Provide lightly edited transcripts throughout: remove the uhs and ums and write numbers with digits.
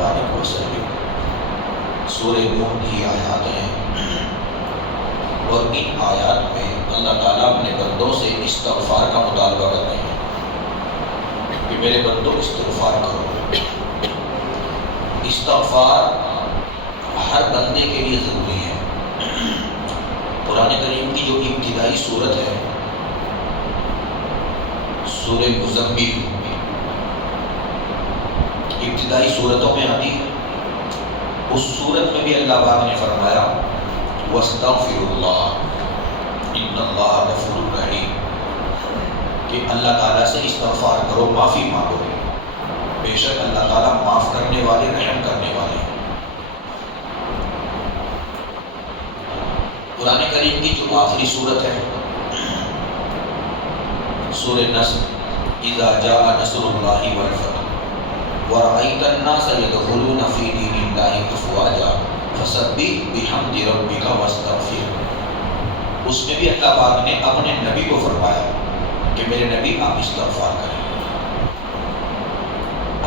وبارک وسلم۔ سورہ نوح کی آیات ہیں اور ان آیات میں اللہ تعالیٰ اپنے بندوں سے استغفار کا مطالبہ کرتے ہیں کہ میرے بندوں استغفار کرو۔ استغفار ہر بندے کے لیے ضروری ہے۔ قرآن کریم کی جو ابتدائی صورت ہے سورہ مزمل، ابتدائی صورتوں میں آتی ہے، اس صورت میں بھی اللہ پاک نے فرمایا وَاسْتَغْفِرُوا اللَّهَ إِنَّ اللَّهَ غَفُورٌ رَحِيمٌ، کہ اللہ تعالیٰ سے استغفار کرو، معافی مانگو، بے شک اللہ تعالیٰ معاف کرنے والے، رحم کرنے والے ہیں۔ قرآن کریم کی جو آخری صورت ہے سورہ نصر، اذا جاء نصر اللہ والفتح ورأيت الناس يدخلون في دين الله افواجا فسبح بحمد ربك واستغفر، اس میں بھی اللہ پاک نے اپنے نبی کو فرمایا کہ میرے نبی آپ استغفار کریں۔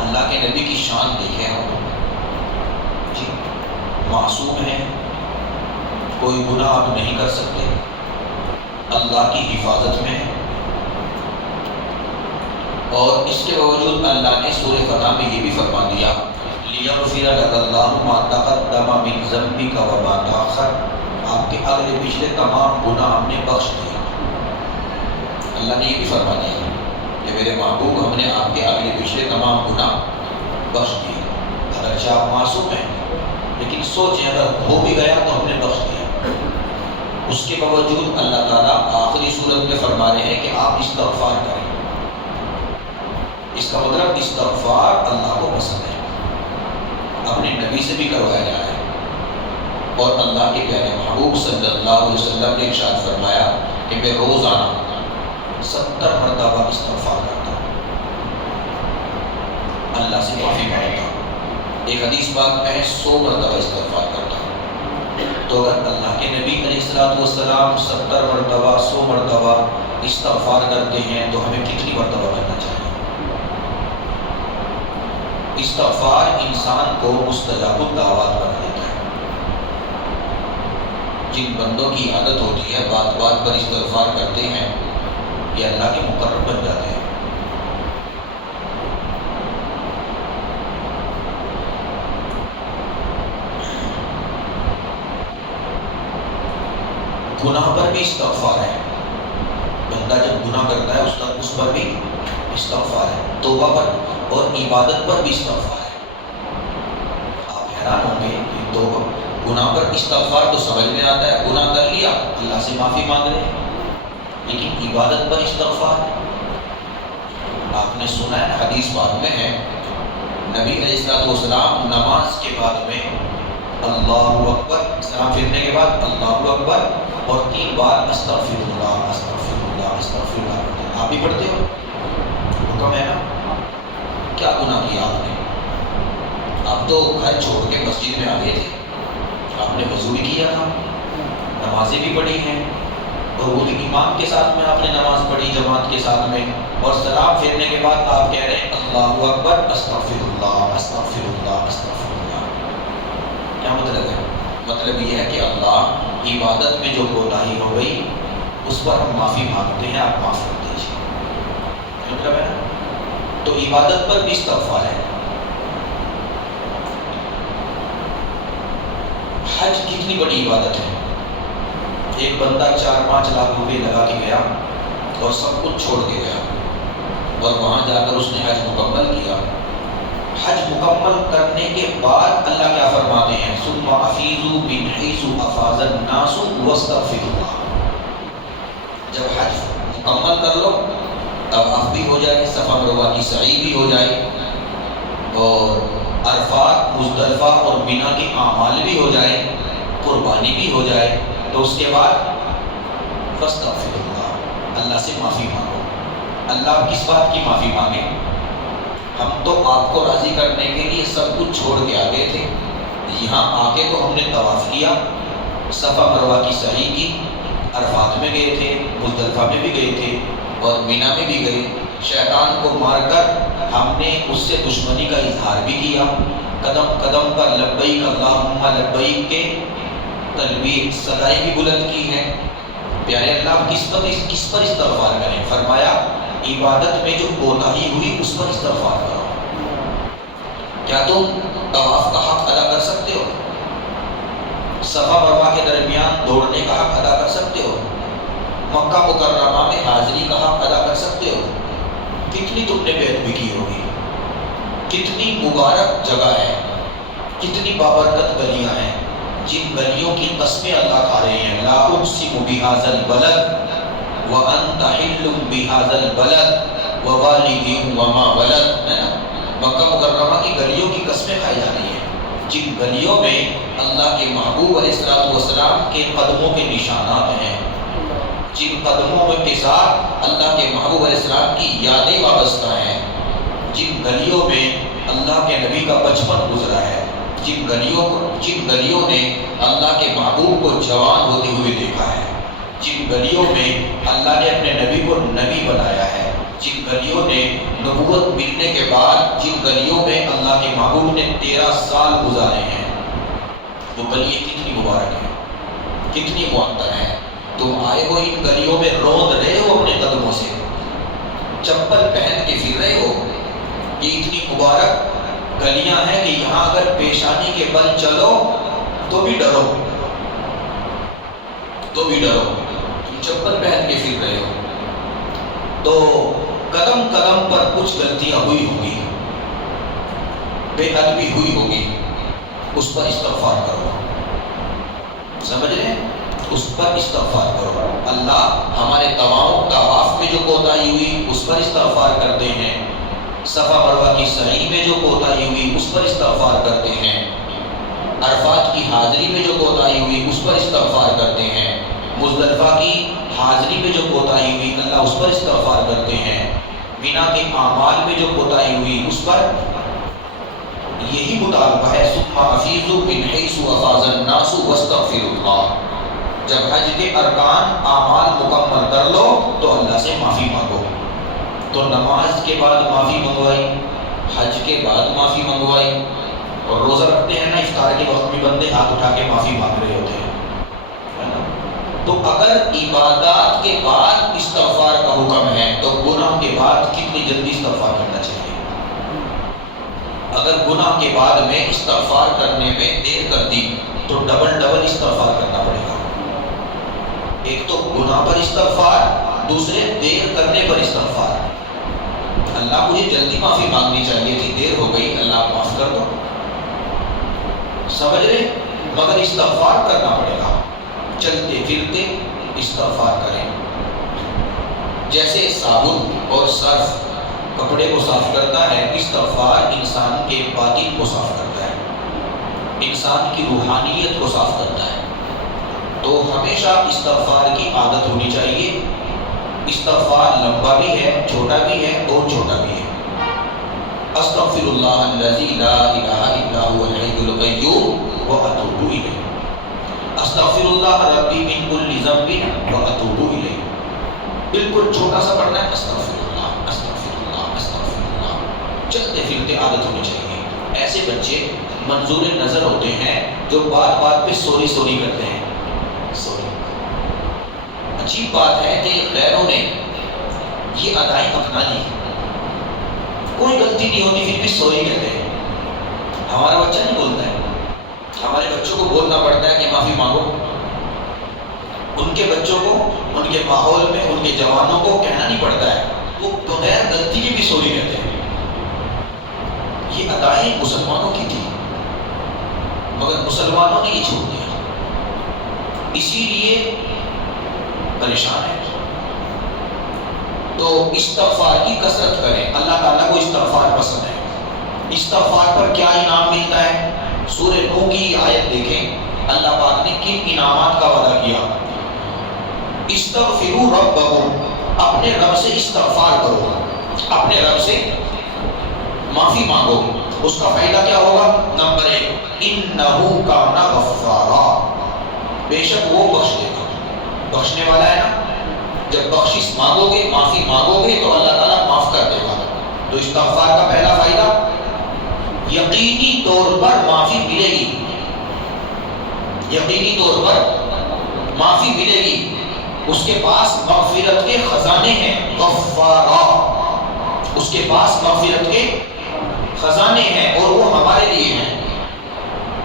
اللہ کے نبی کی شان دیکھیں ہم جی، معصوم ہیں، کوئی گناہ آپ نہیں کر سکتے، اللہ کی حفاظت میں ہے، اور اس کے باوجود اللہ نے سورہ فتح میں یہ بھی فرما دیا لِيَغْفِرَ لَكَ اللَّهُ مَا تَقَدَّمَ مِن ذَنبِكَ وَمَا تَأَخَّرَ، آپ کے اگلے پچھلے تمام گناہ ہم نے بخش دیے۔ اللہ نے یہ بھی فرما دیا کہ میرے محبوب ہم نے آپ کے اگلے پچھلے تمام گناہ بخش دیے۔ اگرچہ آپ معصوم ہیں لیکن سوچیں اگر ہو بھی گیا تو ہم نے بخش دیا۔ اس کے باوجود اللہ تعالیٰ آخری صورت میں فرما رہے ہیں کہ آپ استغفار کریں۔ اس کا مطلب استغفار اللہ کو پسند ہے، اپنے نبی سے بھی کروایا جائے، اور اللہ کے پیارے محبوب صلی اللہ علیہ وسلم نے ارشاد فرمایا کہ میں روزانہ 70 مرتبہ استغفار کرتا ہوں، اللہ سے معافی مانگتا ہوں۔ ایک حدیث پاک میں 100 مرتبہ استغفار کرتا ہوں۔ تو اگر اللہ کے نبی علیہ السلام 70 مرتبہ 100 مرتبہ استغفار کرتے ہیں تو ہمیں کتنی مرتبہ کرنا چاہیے؟ استغفار انسان کو مستجاب الدعوات بنا دیتا ہے۔ جن بندوں کی عادت ہوتی ہے بات بات پر استغفار کرتے ہیں، یہ اللہ کے مقرب بن جاتے ہیں۔ گناہ پر بھی استغفار ہے، بندہ جب گناہ کرتا ہے اس پر بھی استغفار ہے، توبہ پر اور عبادت پر بھی استغفار ہے۔ آپ حیران ہوں گے کہ توبہ گناہ پر استغفار تو سمجھ میں آتا ہے، گناہ کر لیا اللہ سے معافی مانگ رہے ہیں، لیکن عبادت پر استغفار ہے۔ آپ نے سنا ہے حدیث پاک میں ہے نبی علیہ السلام نماز کے بعد میں اللہ اکبر، سلام پھیرنے کے بعد اللہ اکبر اور 3 بار استغفر اللہ استغفر اللہ استغفر اللہ۔ آپ بھی پڑھتے ہو؟ حکم ہے نا؟ کیا گناہ کیا آپ نے؟ آپ تو گھر چھوڑ کے مسجد میں آ گئے تھے، آپ نے وضو بھی کیا تھا، نمازیں بھی پڑھی ہیں، اور وہ بھی امام کے ساتھ میں آپ نے نماز پڑھی جماعت کے ساتھ میں، اور سلام پھیرنے کے بعد آپ کہہ رہے ہیں اللہ اکبر استغفر اللہ استغفر اللہ استغفر اللہ۔ کیا مطلب ہے؟ مطلب یہ ہے کہ اللہ عبادت میں جو کوتاہی ہو گئی اس پر ہم معافی مانگتے ہیں، آپ معاف کر دیجیے۔ مطلب ہے تو عبادت پر بھی استغفار ہے۔ حج کتنی بڑی عبادت ہے۔ ایک بندہ 4-5 لاکھ روپے لگا کے گیا اور سب کچھ چھوڑ کے گیا، اور وہاں جا کر اس نے حج مکمل کیا۔ حج مکمل کرنے کے بعد اللہ کیا فرماتے ہیں؟ ثم افیضوا من حیث افاض الناس واستغفروا اللہ۔ جب حج مکمل کر لو، طواف بھی ہو جائے، صفا مروہ کی سعی بھی ہو جائے، اور عرفات مزدلفہ اور مینا کے اعمال بھی ہو جائے، قربانی بھی ہو جائے، تو اس کے بعد فاستغفر اللہ، اللہ سے معافی مانگو۔ اللہ کس بات کی معافی مانگے؟ ہم تو آپ کو راضی کرنے کے لیے سب کچھ چھوڑ کے آ گئے تھے، یہاں آ کے تو ہم نے طواف کیا، صفا مروہ کی سعی کی، عرفات میں گئے تھے، مزدلفہ میں بھی گئے تھے، اور مینا میں بھی گئے، شیطان کو مار کر ہم نے اس سے دشمنی کا اظہار بھی کیا، قدم قدم پر لبیک اللہم لبیک کے تلبیہ صدائیں بھی بلند کی ہیں. پیارے اللہ کس پر استغفار کریں؟ فرمایا عبادت میں جو کوتاہی ہوئی اس پر استغفار کرو. کیا تم طواف کا حق ادا کر سکتے ہو؟ صفا مروہ کے درمیان دوڑنے کا حق ادا کر سکتے ہو؟ مکہ مکرمہ میں حاضری کا حق ادا کر سکتے ہو؟ کتنی تم نے بیعت بھی کی ہوگی. کتنی مبارک جگہ ہے، کتنی بابرکت گلیاں ہیں جن گلیوں کی قسمیں اللہ کھا رہے ہیں. لا اقسم بہذا البلد وانت حل بہذا البلد ووالد وما ولد. مکہ مکرمہ کی گلیوں کی قسمیں کھائی جا رہی ہیں جن گلیوں میں اللہ کے محبوب علیہ السلام کے قدموں کے نشانات ہیں، جن قدموں کے ساتھ اللہ کے محبوب علیہ السلام کی یادیں وابستہ ہیں، جن گلیوں میں اللہ کے نبی کا بچپن گزرا ہے، جن گلیوں نے اللہ کے محبوب کو جوان ہوتے ہوئے دیکھا ہے، جن گلیوں میں اللہ نے اپنے نبی کو نبی بنایا ہے، جن گلیوں نے نبوت ملنے کے بعد جن گلیوں میں اللہ کے محبوب نے 13 سال گزارے ہیں، وہ گلیاں کتنی مبارک ہیں، کتنی معطر ہیں. تم آئے ہو ان گلیوں میں روند رہے ہو اپنے قدموں سے، چپل پہن کے پھر رہے ہو. یہ اتنی مبارک گلیاں ہیں کہ یہاں اگر پیشانی کے بل چلو تو بھی ڈرو، تم چپل پہن کے پھر رہے ہو. تو قدم قدم پر کچھ غلطیاں ہوئی ہوں گی، بے ادبی ہوئی ہوگی، اس پر استغفار کرو. سمجھ رہے ہیں؟ اس پر استغفار کرو. اللہ ہمارے طواف میں جو کوتاہی ہوئی اس پر استغفار کرتے ہیں، صفا مروہ کی سعی میں جو کوتاہی ہوئی اس پر استغفار کرتے ہیں، عرفات کی حاضری میں جو کوتاہی ہوئی اس پر استغفار کرتے ہیں، مزدلفہ کی حاضری میں جو کوتاہی ہوئی اللہ اس پر استغفار کرتے ہیں، مینا کے اعمال میں جو کوتاہی ہوئی اس پر. یہی مطالبہ ہے ثم افیضوا من حیث افاض الناس واستغفروا اللہ. جب حج کے ارکان اعمال مکمل کر لو تو اللہ سے معافی مانگو. تو نماز کے بعد معافی منگوائی، حج کے بعد معافی منگوائی، اور روزہ رکھتے ہیں نا افطار کے وقت بھی بندے ہاتھ اٹھا کے معافی مانگ رہے ہوتے ہیں. تو اگر عبادات کے بعد استغفار کا حکم ہے تو گناہ کے بعد کتنی جلدی استغفار کرنا چاہیے. اگر گناہ کے بعد میں استغفار کرنے میں دیر کر دی تو ڈبل استغفار کرنا پڑے گا. ایک تو گناہ پر استغفار، دوسرے دیر کرنے پر استغفار. اللہ مجھے جلدی معافی مانگنی چاہیے تھی، دیر ہو گئی، اللہ معاف کر دو. سمجھ رہے؟ مگر استغفار کرنا پڑے گا. چلتے پھرتے استغفار کریں. جیسے صابن اور سرف کپڑے کو صاف کرتا ہے، استغفار انسان کے باطن کو صاف کرتا ہے، انسان کی روحانیت کو صاف کرتا ہے. تو ہمیشہ استغفار کی عادت ہونی چاہیے. استغفار لمبا بھی ہے، چھوٹا بھی ہے اور چھوٹا بھی ہے. استغفر اللہ الذی لا الہ الا هو الحی القیوم واتوب الیہ. استغفر اللہ ربی من کل ذنب واتوب الیہ. بالکل چھوٹا سا پڑھنا ہے، استغفر اللہ استغفر اللہ استغفر اللہ. چلتے پھرتے عادت ہونی چاہیے. ایسے بچے منظور نظر ہوتے ہیں جو بات بات پہ سوری کرتے ہیں. سوری عجیب بات ہے کہ غیروں نے یہ ادائیں اپنا لی، کوئی غلطی نہیں ہوتی پھر بھی سوری کہتے ہیں. ہمارا بچہ نہیں بولتا ہے، ہمارے بچوں کو بولنا پڑتا ہے کہ معافی مانگو. ان کے بچوں کو ان کے ماحول میں ان کے جوانوں کو کہنا نہیں پڑتا ہے، وہ بغیر غلطی کے بھی سوری کہتے ہیں. یہ ادائیں مسلمانوں کی تھی مگر مسلمانوں نے یہ چھوڑ دیا، اسی لیے پریشان ہے. تو استغفار کی کثرت کریں. اللہ تعالیٰ کو استغفار پسند ہے. استغفار پر کیا انعام ملتا ہے؟ سورہ نوح کی آیت دیکھیں، اللہ پاک نے کن انعامات کا وعدہ کیا. استغفروا ربکم، اپنے رب سے استغفار کرو، اپنے رب سے معافی مانگو. اس کا فائدہ کیا ہوگا؟ نمبر 1، انہ کان غفارا، بے شک وہ بخش دے گا، بخشنے والا ہے نا. جب بخشش مانگو گے، معافی مانگو گے تو اللہ تعالیٰ معاف کر دے گا. تو استغفار کا پہلا فائدہ یقینی طور پر معافی ملے گی، یقینی طور پر معافی ملے گی، اس کے پاس مغفرت کے خزانے ہیں، غفارا، اس کے پاس مغفرت کے خزانے ہیں اور وہ ہمارے لیے ہیں۔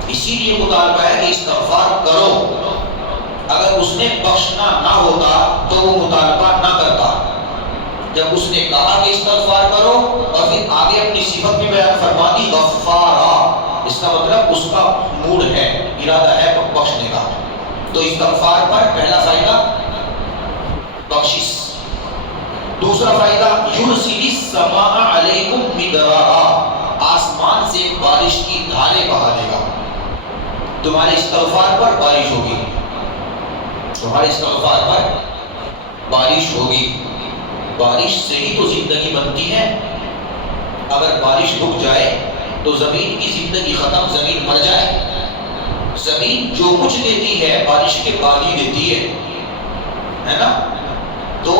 اسی لیے مطالبہ ہے کہ استغفار کرو، اگر اس نے بخشنا نہ ہوتا تو وہ مطالبہ نہ کرتا۔ جب اس نے کہا کہ استغفار کرو اور پھر آگے اپنی صفت بھی بیان فرما دی غفارا، اس کا مطلب اس کا موڈ ہے، ارادہ ہے بخشنے کا۔ تو استغفار پر پہلا فائدہ بخشش، دوسرا فائدہ یرسل السماء علیکم مدرارا، آسمان سے بارش کی دھاریں بہا دے گا، تمہارے استغفار پر بارش ہوگی، تمہارے استغفار پر بارش ہوگی۔ بارش سے ہی تو زندگی بنتی ہے، اگر بارش رک جائے تو زمین کی زندگی ختم، زمین مر جائے۔ زمین جو کچھ دیتی ہے بارش کے بعد ہی دیتی ہے نا؟ تو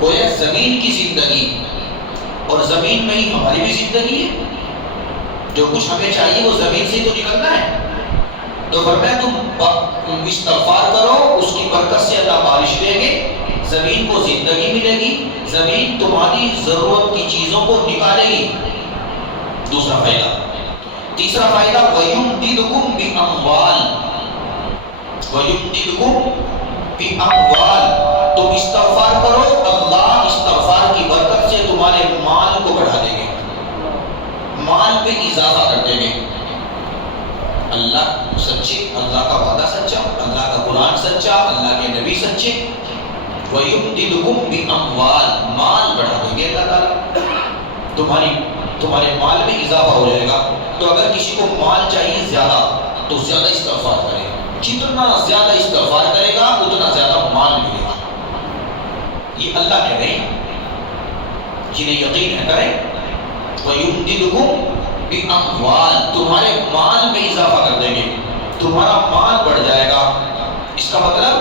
گویا زمین کی زندگی، اور زمین میں ہی ہماری بھی زندگی ہے، جو کچھ ہمیں چاہیے وہ زمین سے تو نکلنا ہے۔ تو فرمایا تم استغفار کرو، اس کی برکت سے اللہ بارش دے گے، زمین کو زندگی ملے گی، زمین تمہاری ضرورت کی چیزوں کو نکالے گی، دوسرا فائدہ۔ تیسرا فائدہ وَيُمْدِدْكُمْ بِأَمْوَالٍ، وَيُمْدِدْكُمْ بِأَمْوَالٍ، تم استغفار کرو، اللہ استغفار کی برکت سے تمہارے مال کو بڑھا دیں گے، مال پہ اضافہ کر دیں گے۔ اللہ سچے، اللہ کا وعدہ سچا، اللہ کا قرآن سچا، اللہ کے نبی سچے۔ وَيُمْدِدْكُمْ بِأَمْوَالٍ، مال بڑھا دیں گے اللہ تعالیٰ، تمہارے مال میں اضافہ ہو جائے گا۔ تو اگر کسی کو مال چاہیے زیادہ تو زیادہ استغفار کرے، جتنا زیادہ استغفار کرے گا اتنا زیادہ مال ملے گا۔ یہ اللہ کہہ رہے ہیں، جنہیں یقین ہے کریں۔ وَيُمْدِدْكُمْ بِأَمْوَالٍ، تمہارے مال میں اضافہ کر دیں گے، تمہارا مال بڑھ جائے گا۔ اس کا مطلب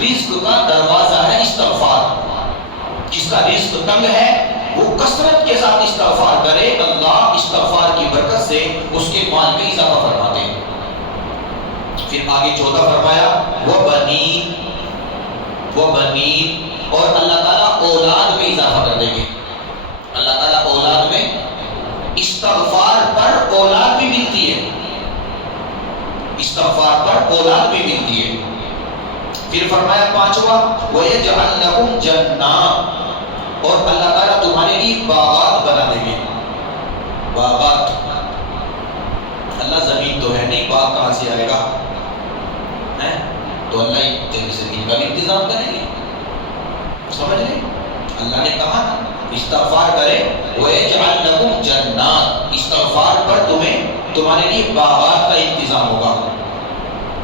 رزق کا دروازہ ہے استغفار، جس کا رزق تنگ ہے وہ کثرت کے ساتھ استغفار کرے، اللہ استغفار کی برکت سے اس کے مال میں اضافہ فرماتے ہیں۔ پھر آگے چوتھا فرمایا وَبَنِينَ، وَبَنِينَ، اور اللہ تعالیٰ اولاد میں اضافہ کر دیں گے، اللہ تعالیٰ اولاد میں، استغفار پر اولاد بھی ملتی ہے، استغفار پر اولاد بھی ملتی ہے۔ پھر فرمایا پانچواں وَيَجْعَلْ لَكُمْ جَنَّاتٍ، اور اللہ تعالیٰ تمہارے لیے باغات بنا دیں گے، باغات۔ اللہ زمین تو ہے نہیں، باغ کہاں سے آئے گا؟ تو اللہ زمین کا بھی انتظام کریں گے، سمجھ لیں؟ اللہ نے کہا نا استغفار کرے وَيَجْعَلْ لَكُمْ جَنَّاتٍ، استغفار پر تمہارے لیے باغات کا انتظام ہوگا،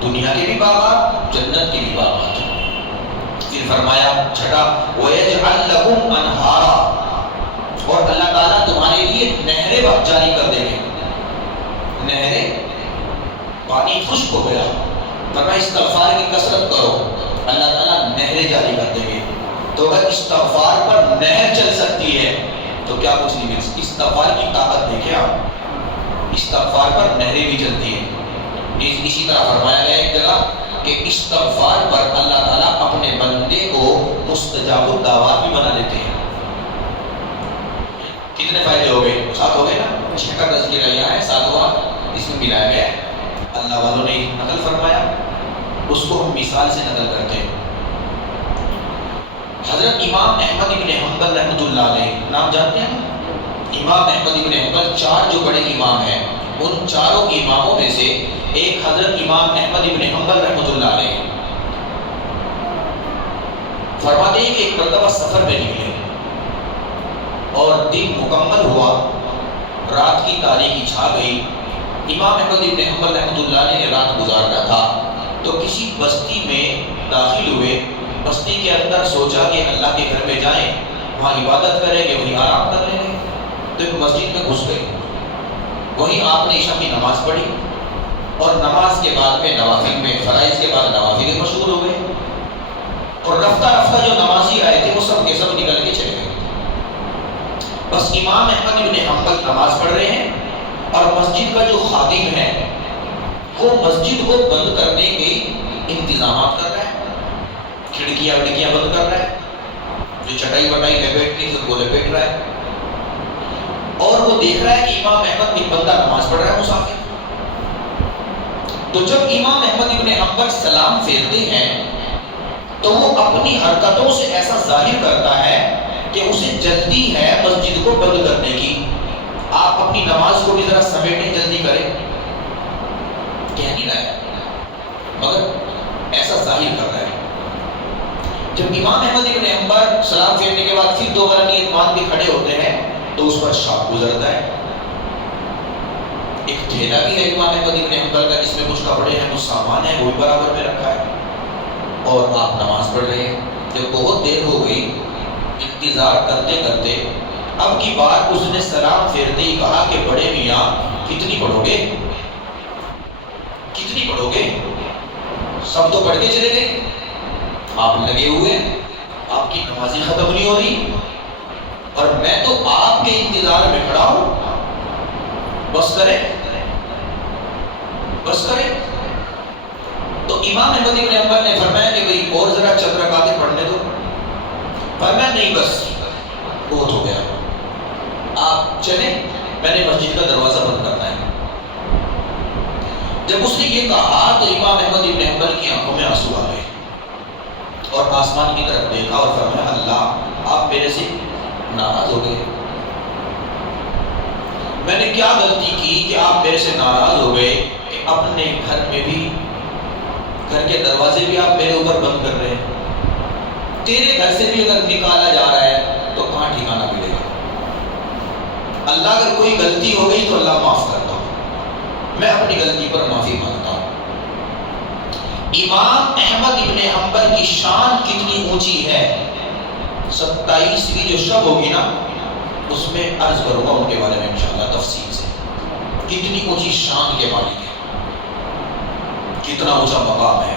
دنیا کے بھی باغات، جنت کے بھی باغات۔ پھر فرمایا چھٹا وَيَجْعَلْ لَكُمْ أَنْهَارًا، اور اللہ تعالیٰ تمہارے لیے نہریں جاری کر دیں گے، نہریں، پانی خشک ہو گیا، فرمایا استغفار کی کثرت کرو، اللہ تعالیٰ نہریں جاری کر دیں گے۔ تو اگر استغفار پر نہر چل سکتی ہے تو کیا کچھ نہیں مل سکتی۔ استغفار کی طاقت دیکھیں آپ، استغفار پر نہریں بھی چلتی ہیں۔ اسی طرح فرمایا گیا ایک جگہ کہ استغفار پر اللہ تعالیٰ اپنے بندے کو مستجاب الدعوات بھی بنا دیتے ہیں۔ کتنے فائدے ہو گئے؟ 7 ہو گئے نا، 6 کا تذکرہ یہ ہے، 7واں اس میں ملایا گیا ہے۔ اللہ والوں نے نقل فرمایا، اس کو ہم مثال سے نقل کرتے ہیں۔ حضرت امام احمد ابن حنبل رحمۃ اللہ علیہ، نام جانتے ہیں؟ امام احمد ابن حنبل 4 جو بڑے امام ہیں، ان چاروں اماموں میں سے ایک حضرت امام احمد ابن حنبل رحمۃ اللہ علیہ فرماتے ہیں کہ ایک مرتبہ سفر میں نکلے اور دن مکمل ہوا، رات کی تاریکی چھا گئی، امام احمد ابن حنبل رحمۃ اللہ علیہ نے رات گزارنا تھا، تو کسی بستی میں داخل ہوئے، بستی کے اندر سوچا کہ اللہ کے گھر میں جائیں، وہاں عبادت کریں گے، وہیں آرام کر لیں گے، تو ایک مسجد میں گھس گئے، وہیں آپ نے عشاء کی نماز پڑھی، اور نماز کے بعد میں نوافل میں، فرائض کے بعد نوافل مشغول ہو گئے، اور رفتہ رفتہ جو نمازی آئے تھے وہ سب کے سب نکل کے چلے گئے۔ بس امام احمد ابن حنبل نماز پڑھ رہے ہیں اور مسجد کا جو خادم ہے وہ مسجد کو بند کرنے کے انتظامات کر رہا ہے، کھڑکیاں وڑکیاں بند کر رہا ہے، جو چٹائی وٹائی لپیٹنی تھی وہ لپیٹ رہا ہے، اور وہ دیکھ رہا ہے کہ امام احمد بن بندہ نماز پڑھ رہا ہے مسافر۔ تو جب امام احمد ابن حنبل سلام پھیرتے ہیں تو وہ اپنی حرکتوں سے ایسا ظاہر کرتا ہے کہ اسے جلدی ہے مسجد کو بند کرنے کی، آپ اپنی نماز کو بھی ذرا سمیٹیں، جلدی کریں۔ کہہ نہیں رہا ہے مگر ایسا ظاہر کر رہا ہے۔ جب امام احمد ابن حنبل سلام پھیرنے کے بعد پھر دوبارہ نیت باندھ کے کھڑے ہوتے ہیں تو اس پر شاپ گزرتا ہے۔ ایک تھیلا بھی ہے امام احمد ابن حنبل کا جس میں کچھ کپڑے ہیں، کچھ سامان ہے، وہ بھی برابر میں رکھا ہے، اور آپ نماز پڑھ رہے ہیں۔ جب بہت دیر ہو گئی انتظار کرتے کرتے، اب کی بار اس نے سلام پھیرتے ہی کہا کہ بڑے میاں کتنی پڑھو گے، کتنی پڑھو گے؟ سب تو پڑھ کے چلے گئے، آپ لگے ہوئے، آپ کی نمازیں ختم نہیں ہو رہی اور میں تو آپ کے انتظار میں کھڑا ہوں، بس کرے بس کرے۔ تو امام احمد ابن حنبل نے فرمایا کہ بھئی اور ذرا چند رکعتیں پڑھنے دو۔ فرمایا نہیں بس بہت ہو گیا، آپ چلیں، میں نے مسجد کا دروازہ بند کرنا ہے۔ جب اس نے یہ کہا تو امام احمد ابن حنبل کی آنکھوں میں آنسو آ گئے اور آسمان کی طرف دیکھا اور فرمایا اللہ آپ میرے سے ناراض ہو گئے، میں نے کیا غلطی کی کہ آپ میرے سے ناراض ہو گئے کہ اپنے گھر میں بھی، گھر کے دروازے بھی آپ میرے اوپر بند کر رہے ہیں، تیرے گھر سے بھی اگر نکالا جا رہا ہے تو کہاں ٹھکانہ ملے گا؟ اللہ اگر کوئی غلطی ہو گئی تو اللہ معاف کرتا ہوں، میں اپنی غلطی پر معافی مانگتا ہوں۔ امام احمد ابن حنبل کی شان کتنی اونچی ہے، 27ویں جو شب ہوگی نا اس میں عرض کروں گا ان کے بارے میں انشاءاللہ تفصیل سے، کتنی اونچی شان کے مالک ہے، کتنا اونچا مقام ہے،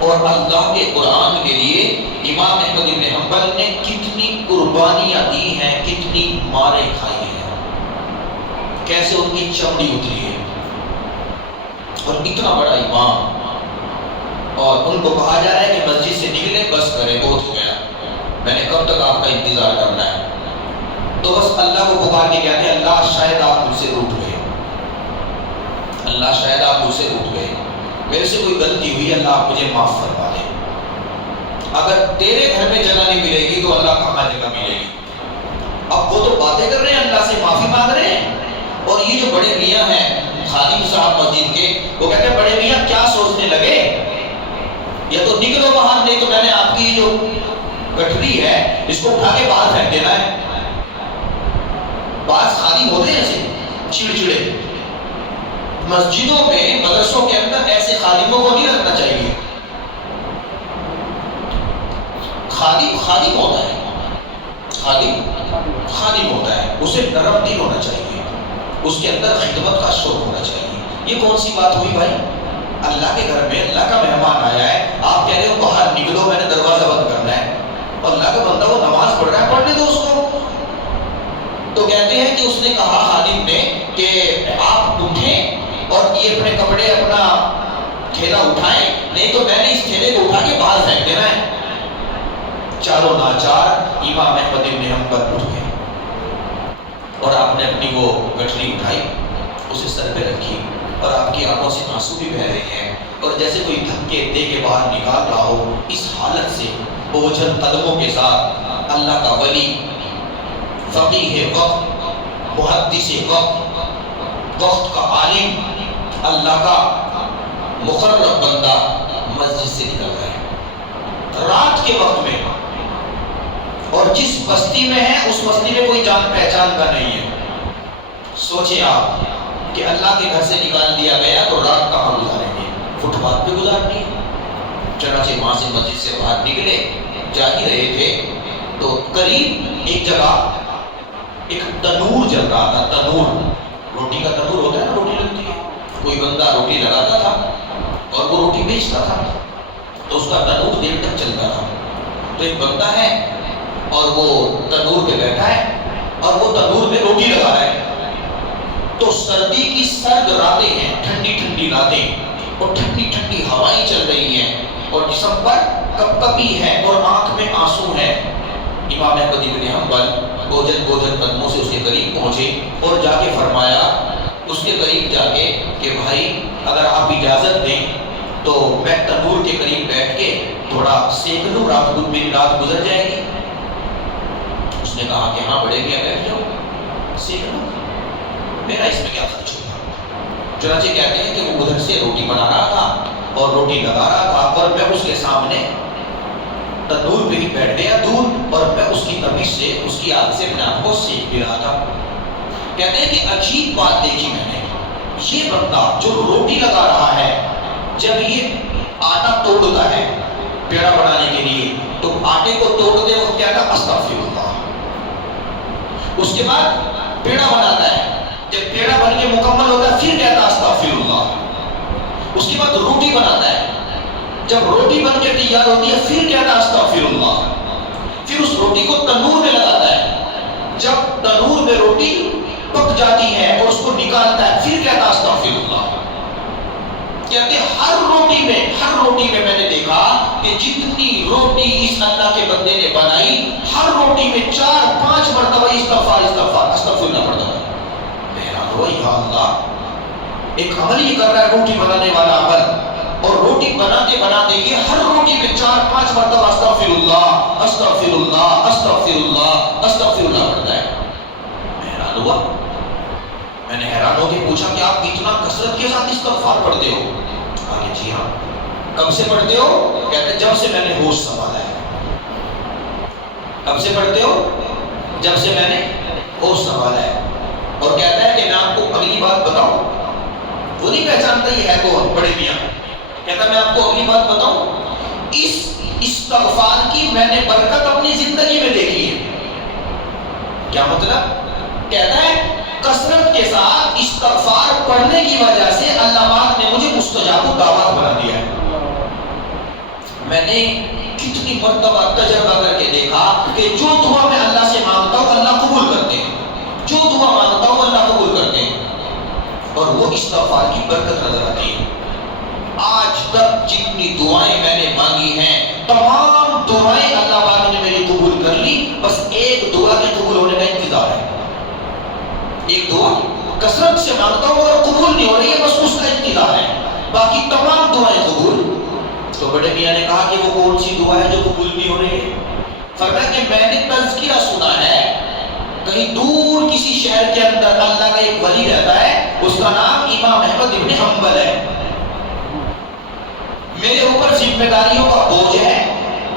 اور اللہ کے قرآن کے لیے امام احمد ابن حنبل نے کتنی قربانیاں دی ہیں، کتنی ماریں کھائی ہیں، کیسے ان کی چمڑی اتری ہے، اور اتنا بڑا امام، اور ان کو کہا جا رہا ہے کہ مسجد سے نکلے، بس کرے بہت ہو گیا، میں نے کب تک آپ کا انتظار کرنا ہے؟ تو بس اللہ کو پکار کے کہتے ہیں اللہ شاید آپ مجھ سے روٹھ گئے، اللہ شاید آپ مجھ سے روٹھ گئے، میرے سے کوئی غلطی ہوئی، اللہ آپ مجھے معاف فرما دے، اگر تیرے گھر میں جگہ نہیں ملے گی تو اللہ کہاں جگہ ملے گی؟ اب وہ تو باتیں کر رہے ہیں، اللہ سے معافی مانگ رہے ہیں، اور یہ جو بڑے میاں ہیں خادم صاحب مسجد کے، وہ کہتے ہیں بڑے میاں کیا سوچنے لگے، یا تو نکلو باہر، نہیں تو میں نے آپ کی جو گٹھری ہے اس کو اٹھا کے باہر پھینک دینا ہے۔ بعض خادم ہوتے ہیں ایسے چڑچڑے، مسجدوں میں مدرسوں کے اندر ایسے خادموں کو نہیں رکھنا چاہیے۔ خادم ہوتا ہے، خادم ہوتا ہے، اسے نرم دل ہونا چاہیے، اس کے اندر خدمت کا شوق ہونا چاہیے۔ یہ کون سی بات ہوئی بھائی؟ اللہ کے گھر میں اللہ کا مہمان آیا ہے، آپ کہہ رہے ہو باہر نکلو، میں نے دروازہ بند کرنا ہے، اللہ کا بندہ وہ نماز پڑھ رہا ہے، پڑھنے دو اس کو۔ تو کہتے ہیں کہ اس نے کہا خادم نے کہ آپ اٹھیں اور یہ اپنے کپڑے اپنا تھیلا اٹھائیں، نہیں تو میں نے اس تھیلے کو اٹھا کے باہر پھینک دینا ہے۔ چاروں ناچار امام احمد ابن حنبل اٹھ گئے اور آپ نے اپنی وہ گٹھری اٹھائی، اسے سر پہ رکھی، اور آپ کی آنکھوں سے آنسو بھی بہہ رہے ہیں، اور جیسے کوئی دھکے دے کے باہر نکال رہا ہو، اس حالت سے بوجھل قدموں کے ساتھ اللہ کا ولی، فقیہ وقت، محدث وقت، وقت کا عالم، اللہ کا مقرب بندہ مسجد سے نکل رہا ہے رات کے وقت میں، اور جس بستی میں ہے اس بستی میں کوئی جان پہچان کا نہیں ہے۔ سوچیں آپ کہ اللہ کے گھر سے نکال دیا گیا تو رات کہاں گزاریں گے؟ فٹ پاتھ پہ گزارنی ہے۔ چنانچہ وہاں سے مسجد سے باہر نکلے، جا ہی رہے تھے تو قریب ایک جگہ ایک تنور جل رہا تھا، تنور، روٹی کا تنور ہوتا ہے نا، روٹی لگتی ہے، کوئی بندہ روٹی لگاتا تھا اور وہ روٹی بیچتا تھا، تو اس کا تنور دیر تک چلتا تھا۔ تو ایک بندہ ہے اور وہ تنور پہ بیٹھا ہے اور وہ تنور میں روٹی لگا رہا ہے، تو سردی کی سرد راتیں ہیں، ٹھنڈی ٹھنڈی راتیں اور ٹھنڈی ٹھنڈی ہوائیں چل رہی ہیں اور جسم پر کپکپی ہے اور آنکھ میں آنسو ہے۔ امام احمد بن حنبل گوجن قدموں سے اس کے قریب پہنچے اور جا کے فرمایا، اس کے قریب جا کے کہ بھائی اگر آپ اجازت دیں تو میں تندور کے قریب بیٹھ کے تھوڑا سیک لوں، میری رات گزر جائے گی۔ اس نے کہا کہ ہاں بڑے میاں بیٹھ جاؤ، سیک لو، میرا اس میں کیا خرچ ہوگا۔ چنانچہ کہتے ہیں کہ وہ ادھر سے روٹی بنا رہا تھا اور روٹی لگا رہا تھا اور میں اس کے سامنے تندور پہ ہی بیٹھ گیا دور، اور میں اس کی تمیز سے، اس کی آگ سے اپنے آپ کو سیک بھی رہا تھا۔ کہتے ہیں کہ عجیب بات دیکھی میں نے، یہ بندہ جو روٹی لگا رہا ہے جب یہ آٹا توڑتا ہے پیڑا بنانے کے لیے تو آٹے کو توڑتے وقت کیا کہا؟ استغفر اللہ۔ اس کے بعد پیڑا بناتا ہے، جب پیڑا بن کے مکمل ہوتا ہے پھر کہتا استغفر اللہ۔ اس کے بعد روٹی بناتا ہے، جب روٹی بن کے تیار ہوتی ہے پھر کہتا استغفر اللہ۔ پھر اس روٹی کو تنور میں لگاتا ہے، جب تنور میں روٹی پک جاتی ہے اور اس کو نکالتا ہے پھر کہتا استغفر اللہ۔ کہتے ہیں ہر روٹی میں میں نے دیکھا کہ جتنی روٹی اس اللہ کے بندے نے بنائی ہر روٹی میں 4-5 مرتبہ استغفر اللہ پڑھتا ہے۔ حیران ہوا، یا اللہ، ایک عمل ہی کر رہا ہے روٹی بنانے والا عمل، اور روٹی بناتے بناتے یہ ہر روٹی میں 4-5 مرتبہ استغفر اللہ استغفر اللہ استغفر اللہ استغفر اللہ پڑھتا ہے۔ حیران ہوا، میں نے حیران ہو کے پوچھا کہ آپ اتنا کثرت کے ساتھ استغفار پڑھتے ہو؟ آگے جی ہاں۔ کب سے پڑھتے ہو؟ کہتے ہیں جب سے میں نے ہوش سنبھالا ہے۔ کب سے پڑھتے ہو؟ جب سے میں نے ہوش سنبھالا ہے۔ اور کہتا ہے کہ میں آپ کو اگلی بات بتاؤں، وہ نہیں پہچانتا یہ ہے کون، بڑے میاں۔ کہتا ہے میں آپ کو اگلی بات بتاؤں، اس استغفار کی میں نے برکت اپنی زندگی میں دیکھی ہے۔ کیا مطلب؟ کہتا ہے کثرت کے ساتھ استغفار پڑھنے کی وجہ سے اللہ پاک نے مجھے مستجاب الدعوات بنا دیا ہے۔ میں نے کتنی مرتبہ تجربہ کر کے دیکھا کہ جو دعا میں اللہ سے مانگتا ہوں اللہ قبول کرتے ہیں، جو دعا مانگتا ہوں اللہ قبول کرتے ہیں، اور وہ استغفار کی برکت نظر آتی ہے۔ آج تک جتنی دعائیں میں نے مانگی ہیں تمام دعائیں اللہ پاک نے میری قبول کر لی، بس ایک دعا کے قبول ہونے کا انتظار ہے۔ ایک دعا کثرت سے مانگتا ہوں اور قبول نہیں ہو رہی ہے، بس اس کا انتظار ہے، باقی تمام دعائیں قبول۔ تو بڑے میاں نے کہا کہ وہ کون سی دعا ہے جو قبول نہیں ہو رہی ہے؟ فرمایا کہ میں نے تذکرہ سنا ہے، کہیں دور کسی شہر کے اندر اللہ کا ایک ولی رہتا ہے، اس کا نام امام احمد بن حنبل ہے۔ میرے اوپر ذمہ داریوں کا بوجھ ہے،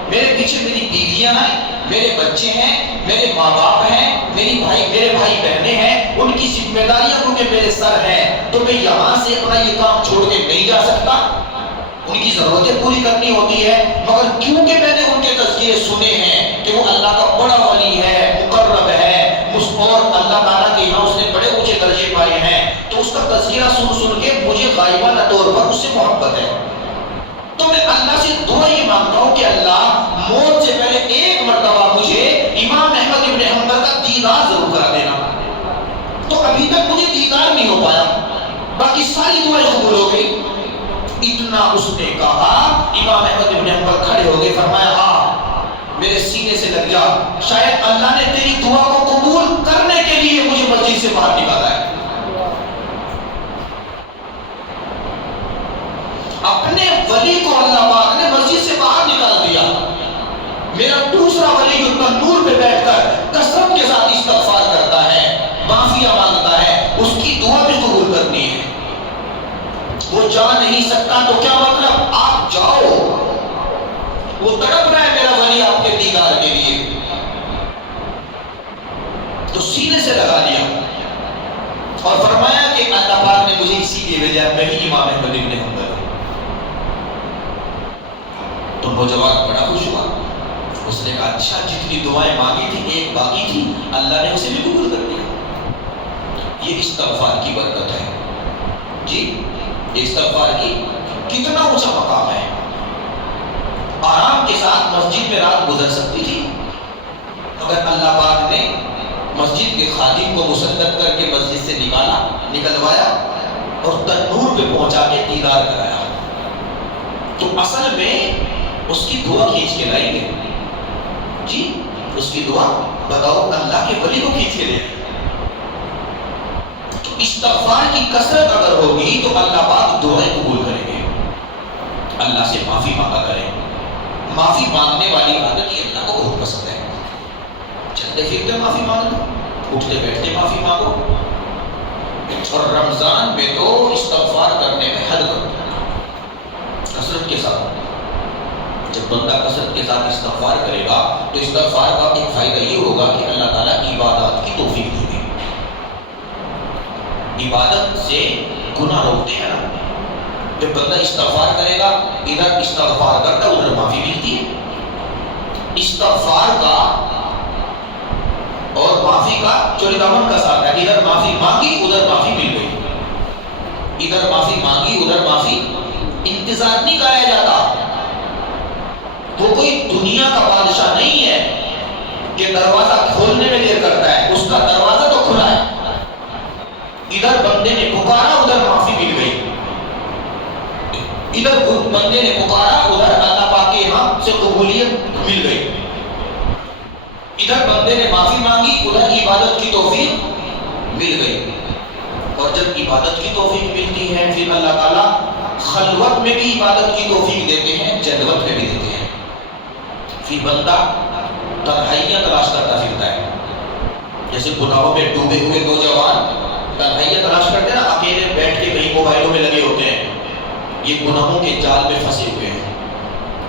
میرے پیچھے میری بیویاں ہیں، میرے بچے ہیں، میرے ماں باپ ہیں، میرے بھائی بہنیں ہیں، ان کی ذمہ داریاں کیونکہ میرے سر ہیں، تو میں یہاں سے اپنا یہ کام چھوڑ کے نہیں جا سکتا، ان کی ضرورتیں پوری کرنی ہوتی ہے، مگر کیونکہ میں نے ان کے تذکرے سنے ہیں کہ وہ اللہ کا بڑا ولی ہے، مقرب ہے، اور اللہ تعالیٰ کے یہاں اس نے بڑے اونچے درجے پائے ہیں، تو اس کا تذکرہ سن کے مجھے غائبانہ طور پر اس سے محبت ہے۔ تو میں اللہ سے دعا یہ مانگتا ہوں کہ اللہ موت سے پہلے ایک مرتبہ مجھے امام احمد بن حنبل کا دیدار ضرور کرا دینا۔ تو ابھی تک مجھے دیدار نہیں ہو پایا، باقی ساری دعائیں قبول ہو گئی۔ اتنا اس نے کہا، امام احمد بن حنبل کھڑے ہو گئے، فرمایا میرے سینے سے لگ جا، شاید اللہ نے تیری دعا کو قبول کرنے کے لیے مجھے مسجد سے باہر نکالا ہے۔ اپنے ولی کو اللہ پاک نے مسجد سے باہر نکال دیا۔ میرا دوسرا ولی جو تندور پہ بیٹھ کر کثرت کے ساتھ استغفار کرتا ہے، معافیہ مانگتا ہے، اس کی دعا بھی قبول کرنی ہے۔ وہ جا نہیں سکتا تو کیا مطلب، آپ جاؤ، وہ تڑپ رہا ہے میرا ولی آپ کے دیدار کے لیے، تو سینے سے لگا لیا اور فرمایا کہ اللہ پاک نے مجھے اسی لیے بھیجا، میں ہی امام احمد بن حنبل ہوں۔ تو نوجوان بڑا خوش ہوا، اس نے کہا اچھا جتنی دعائیں مانگی تھی ایک باقی تھی، اللہ نے اسے بھی قبول کر دیا۔ یہ استغفار کی برکت ہے جی، یہ استغفار کی کتنا اونچا مقام ہے۔ آرام کے ساتھ مسجد میں رات گزر سکتی تھی، مگر اللہ پاک نے مسجد کے خادم کو مسلط کر کے مسجد سے نکلوایا اور تنور پہ پہنچا کے دیدار کرایا. تو اصل میں اس کی دعا کھینچ کے لائی گئی. جی اس کی دعا بتاؤ اللہ کے ولی کو کھینچ کے لے. تو استغفار کی کثرت اگر ہوگی تو اللہ پاک دعائیں قبول کریں گے. اللہ سے معافی مانگا کریں. معافی مانگنے والی عادت یہ اللہ کو بہت پسند ہے. چلتے پھرتے معافی مانگو, اٹھتے بیٹھتے معافی مانگو. اور رمضان میں تو استغفار کرنے میں حد کرو کثرت کے ساتھ. جب بندہ کثرت کے ساتھ استغفار کرے گا تو استغفار کا ایک فائدہ یہ ہوگا کہ اللہ تعالیٰ عبادات کی توفیق دے گے. عبادت سے گناہ روکتے ہیں نا. جب بندہ استغفار کرے گا, ادھر استغفار کرتا ہے ادھر معافی ملتی ہے. استغفار کا اور معافی کا چوری دامن کا ساتھ ہے. ادھر معافی مانگی ادھر معافی مل گئی. ادھر معافی مانگی ادھر معافی. انتظار نہیں کرایا جاتا. وہ کوئی دنیا کا بادشاہ نہیں ہے کہ دروازہ کھولنے میں دیر کرتا ہے. اس کا دروازہ تو کھلا ہے. ادھر بندے نے پکارا ادھر معافی مل گئی. ادھر بندے نے پکارا ادھر اللہ پاک کے یہاں سے قبولیت مل گئی. ادھر بندے نے معافی مانگی ادھر عبادت کی توفیق مل گئی. اور جب عبادت کی توفیق ملتی ہے پھر اللہ تعالیٰ خلوت میں بھی عبادت کی توفیق دیتے ہیں, جلوت میں بھی دیتے ہیں. پھر بندہ تنہائیاں تلاش کرتا پھرتا ہے. جیسے گناہوں میں ڈوبے ہوئے نوجوان تنہائیاں تلاش کرتے ہیں نا, اکیلے بیٹھ کے کہیں موبائلوں میں لگے ہوتے ہیں. یہ گناہوں کے جال میں پھنسے ہوئے ہیں.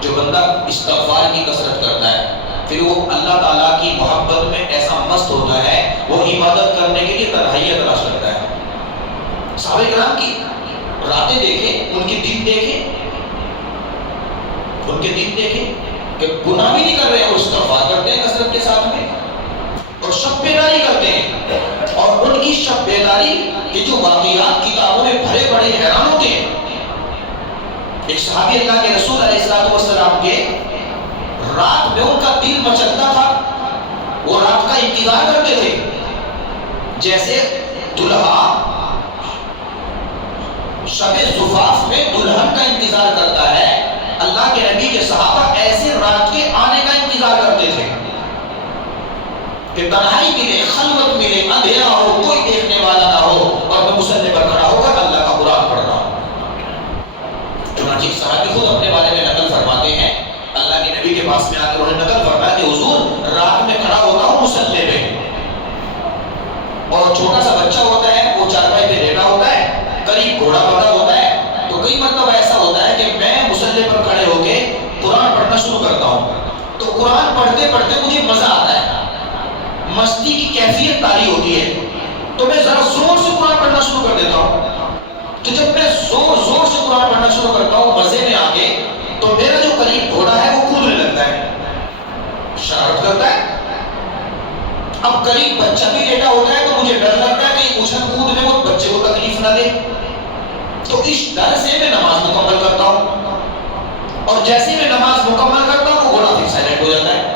جو بندہ استغفار کی کثرت کرتا ہے پھر وہ اللہ تعالیٰ کی محبت میں ایسا مست ہوتا ہے, وہ عبادت کرنے کے لیے تنہائیاں تلاش کرتا ہے. صحابہ کرام کی راتیں دیکھیں, ان کے دن دیکھیں, ان کے دن دیکھیں کہ گناہ بھی نہیں کر رہے ہیں, استغفار کرتے ہیں کثرت کے ساتھ میں, اور شب بیداری کرتے ہیں. اور ان کی شب بیداری کے جو واقعات کتابوں میں بھرے بڑے حیران ہوتے ہیں. ایک صحابی اللہ کے رسول علیہ السلام کے رات میں ان کا دل مچلتا تھا. وہ رات کا انتظار کرتے تھے جیسے دلہا شب زفاف میں دلہن کا انتظار کرتا ہے. اللہ کے نبی کے صحابہ ایسے رات کے آنے کا انتظار کرتے تھے کہ تنہائی ملے, خلوت ملے, اندھیرا ہو, کوئی دیکھنے والا نہ ہو, اور میں مصلی پر کھڑا ہو کر اللہ کا قرآن پڑھ رہا ہوں. چنانچہ صحابی خود اپنے بارے میں نقل فرماتے ہیں, اللہ کے نبی کے پاس میں آ کر انہوں نے نقل فرمایا کہ حضور رات میں کھڑا ہوتا ہوں مصلی پہ, اور چھوٹا سا بچہ ہوتا ہے وہ چارپائی پہ لیٹا ہوتا ہے, قریب گھوڑا بندھا ہوتا ہے. تو کئی مرتبہ ایسا ہوتا ہے کہ میں مصلی پر کھڑے ہو کے قرآن پڑھنا شروع کرتا ہوں, تو قرآن پڑھتے پڑھتے مجھے مزہ آتا ہے, مستی کی کیفیت طاری ہوتی ہے, تو میں ذرا زور سے قرآن پڑھنا شروع کر دیتا ہوں. تو جب میں زور زور سے قرآن پڑھنا شروع کرتا ہوں مزے میں آ کے, تو میرا جو قریب گھوڑا ہے وہ کودنے لگتا ہے, شرارت کرتا ہے. اب قریب بچہ بھی لیٹا ہوتا ہے تو مجھے ڈر لگتا ہے کہ اچھل کود میں وہ بچے کو تکلیف نہ دے. تو اس ڈر سے میں نماز مکمل کرتا ہوں, اور جیسے میں نماز مکمل کرتا ہوں وہ گھوڑا پھر سائلنٹ ہو جاتا ہے.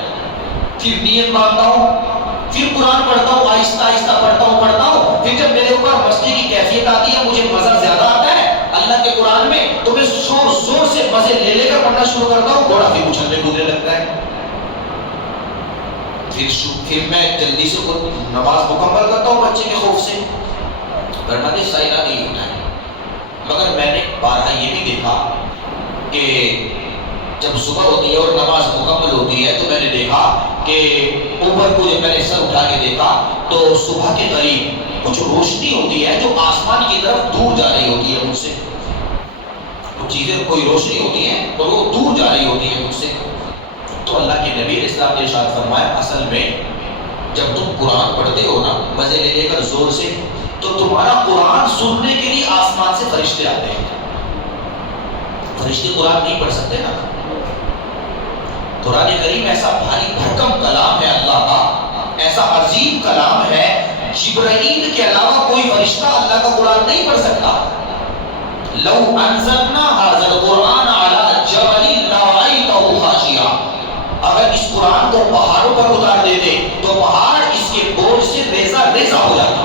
پھر نیت مانگتا ہوں, پھر قرآن پڑھتا ہوں, آہستہ آہستہ پڑھتا ہوں. پھر جب میرے اوپر مستی کی کیفیت آتی ہے, مجھے مزہ زیادہ آتا ہے اللہ کے قرآن میں, تو میں زور زور سے مزے لے لے کر پڑھنا شروع کرتا ہوں. گھوڑا پھر اچھلنے کودنے لگتا ہے. پھر میں جلدی سے نماز مکمل کرتا ہوں بچے کے خوف سے, ورنہ یہ سائرہ نہیں ہوتا ہے. مگر میں نے بارہا یہ بھی دیکھا کہ جب صبح ہوتی ہے اور نماز مکمل ہوتی ہے تو میں نے دیکھا کہ اوپر کو جب میں نے سر اٹھا کے دیکھا تو صبح کے قریب کچھ روشنی ہوتی ہے جو آسمان کی طرف دور جا رہی ہوتی ہے مجھ سے. کچھ چیزیں کوئی روشنی ہوتی ہے اور وہ دور جا رہی ہوتی ہے مجھ سے. تو اللہ کے نبی علیہ السلام نے ارشاد فرمایا, اصل میں جب تم قرآن پڑھتے ہو نا مزے لے لے کر زور سے, تو تمہارا قرآن سننے کے لیے آسمان سے فرشتے آتے ہیں. فرشتے قرآن نہیں پڑھ سکتے نا. قرآن کریم ایسا بھاری بھرکم کلام ہے اللہ کا, ایسا عظیم کلام ہے, جبرائیل کے علاوہ کوئی فرشتہ اللہ کا قرآن نہیں پڑھ سکتا. لو انزلنا هذا القرآن على جبل لرأيته خاشعا, اگر اس قرآن کو پہاڑوں پر اتار دیتے تو پہاڑ اس کے بوجھ سے ریزہ ریزہ ہو جاتا.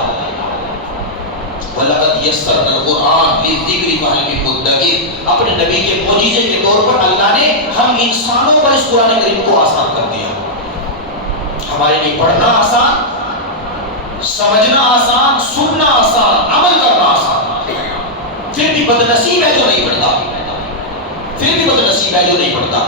وَلَقَدْ يَسَّرْنَا الْقُرْآنَ لِلذِّكْرِ فَهَلْ مِن مُدَّكِرٍ. اپنے نبی کے معجزے کے طور پر اللہ نے ہم انسانوں پر اس قرآن کریم کو آسان کر دیا. ہمارے لیے پڑھنا آسان، سمجھنا آسان، سننا آسان، عمل کرنا آسان. پھر بھی بدنصیب ہے جو نہیں پڑھتا، پھر بھی بدنصیب ہے جو نہیں پڑھتا.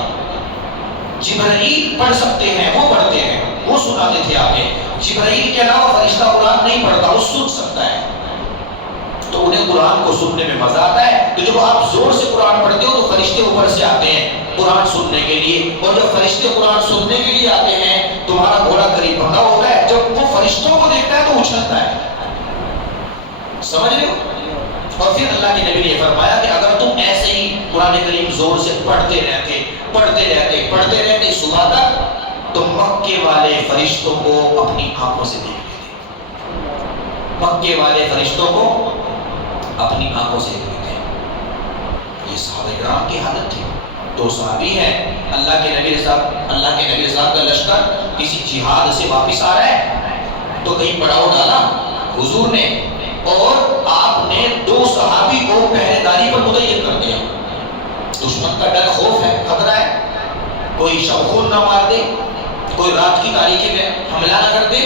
جبرائیل پڑھ سکتے ہیں، وہ پڑھتے ہیں، وہ سناتے تھے آگے. جبرائیل کے علاوہ فرشتہ قرآن نہیں پڑھتا، وہ سن سکتا ہے. تو انہیں قرآن کو سننے میں مزہ آتا ہے. تو جب آپ زور سے قرآن پڑھتے ہو تو فرشتے اوپر سے آتے ہیں قرآن سننے کے لیے، اور جب فرشتے قرآن سننے کے لیے آتے ہیں تمہارا گھوڑا قریب بندھا ہوتا ہے، جب وہ فرشتوں کو دیکھتا ہے تو اچھلتا ہے. سمجھ رہے ہو؟ اور پھر اللہ کے نبی نے فرمایا کہ اگر تم ایسے ہی قرآن کریم زور سے پڑھتے رہتے صبح تک تو مکے والے فرشتوں کو اپنی آنکھوں سے دیکھ لیتے. مکے والے فرشتوں کو اپنی آنکھوں سے دیکھ لیتے. یہ صحابہ کرام کی حالت تھی. دو صحابی ہیں، اللہ کے نبی صاحب کا لشکر کسی جہاد سے واپس آ رہا ہے تو کہیں پڑاؤ ڈالا حضور نے، اور آپ نے دو صحابی کو پہرے داری پر متعین کر دیا. دشمن کا ڈر، خوف ہے، خطرہ ہے، کوئی شب خون نہ مار دے، کوئی رات کی تاریکی میں حملہ نہ کر دے،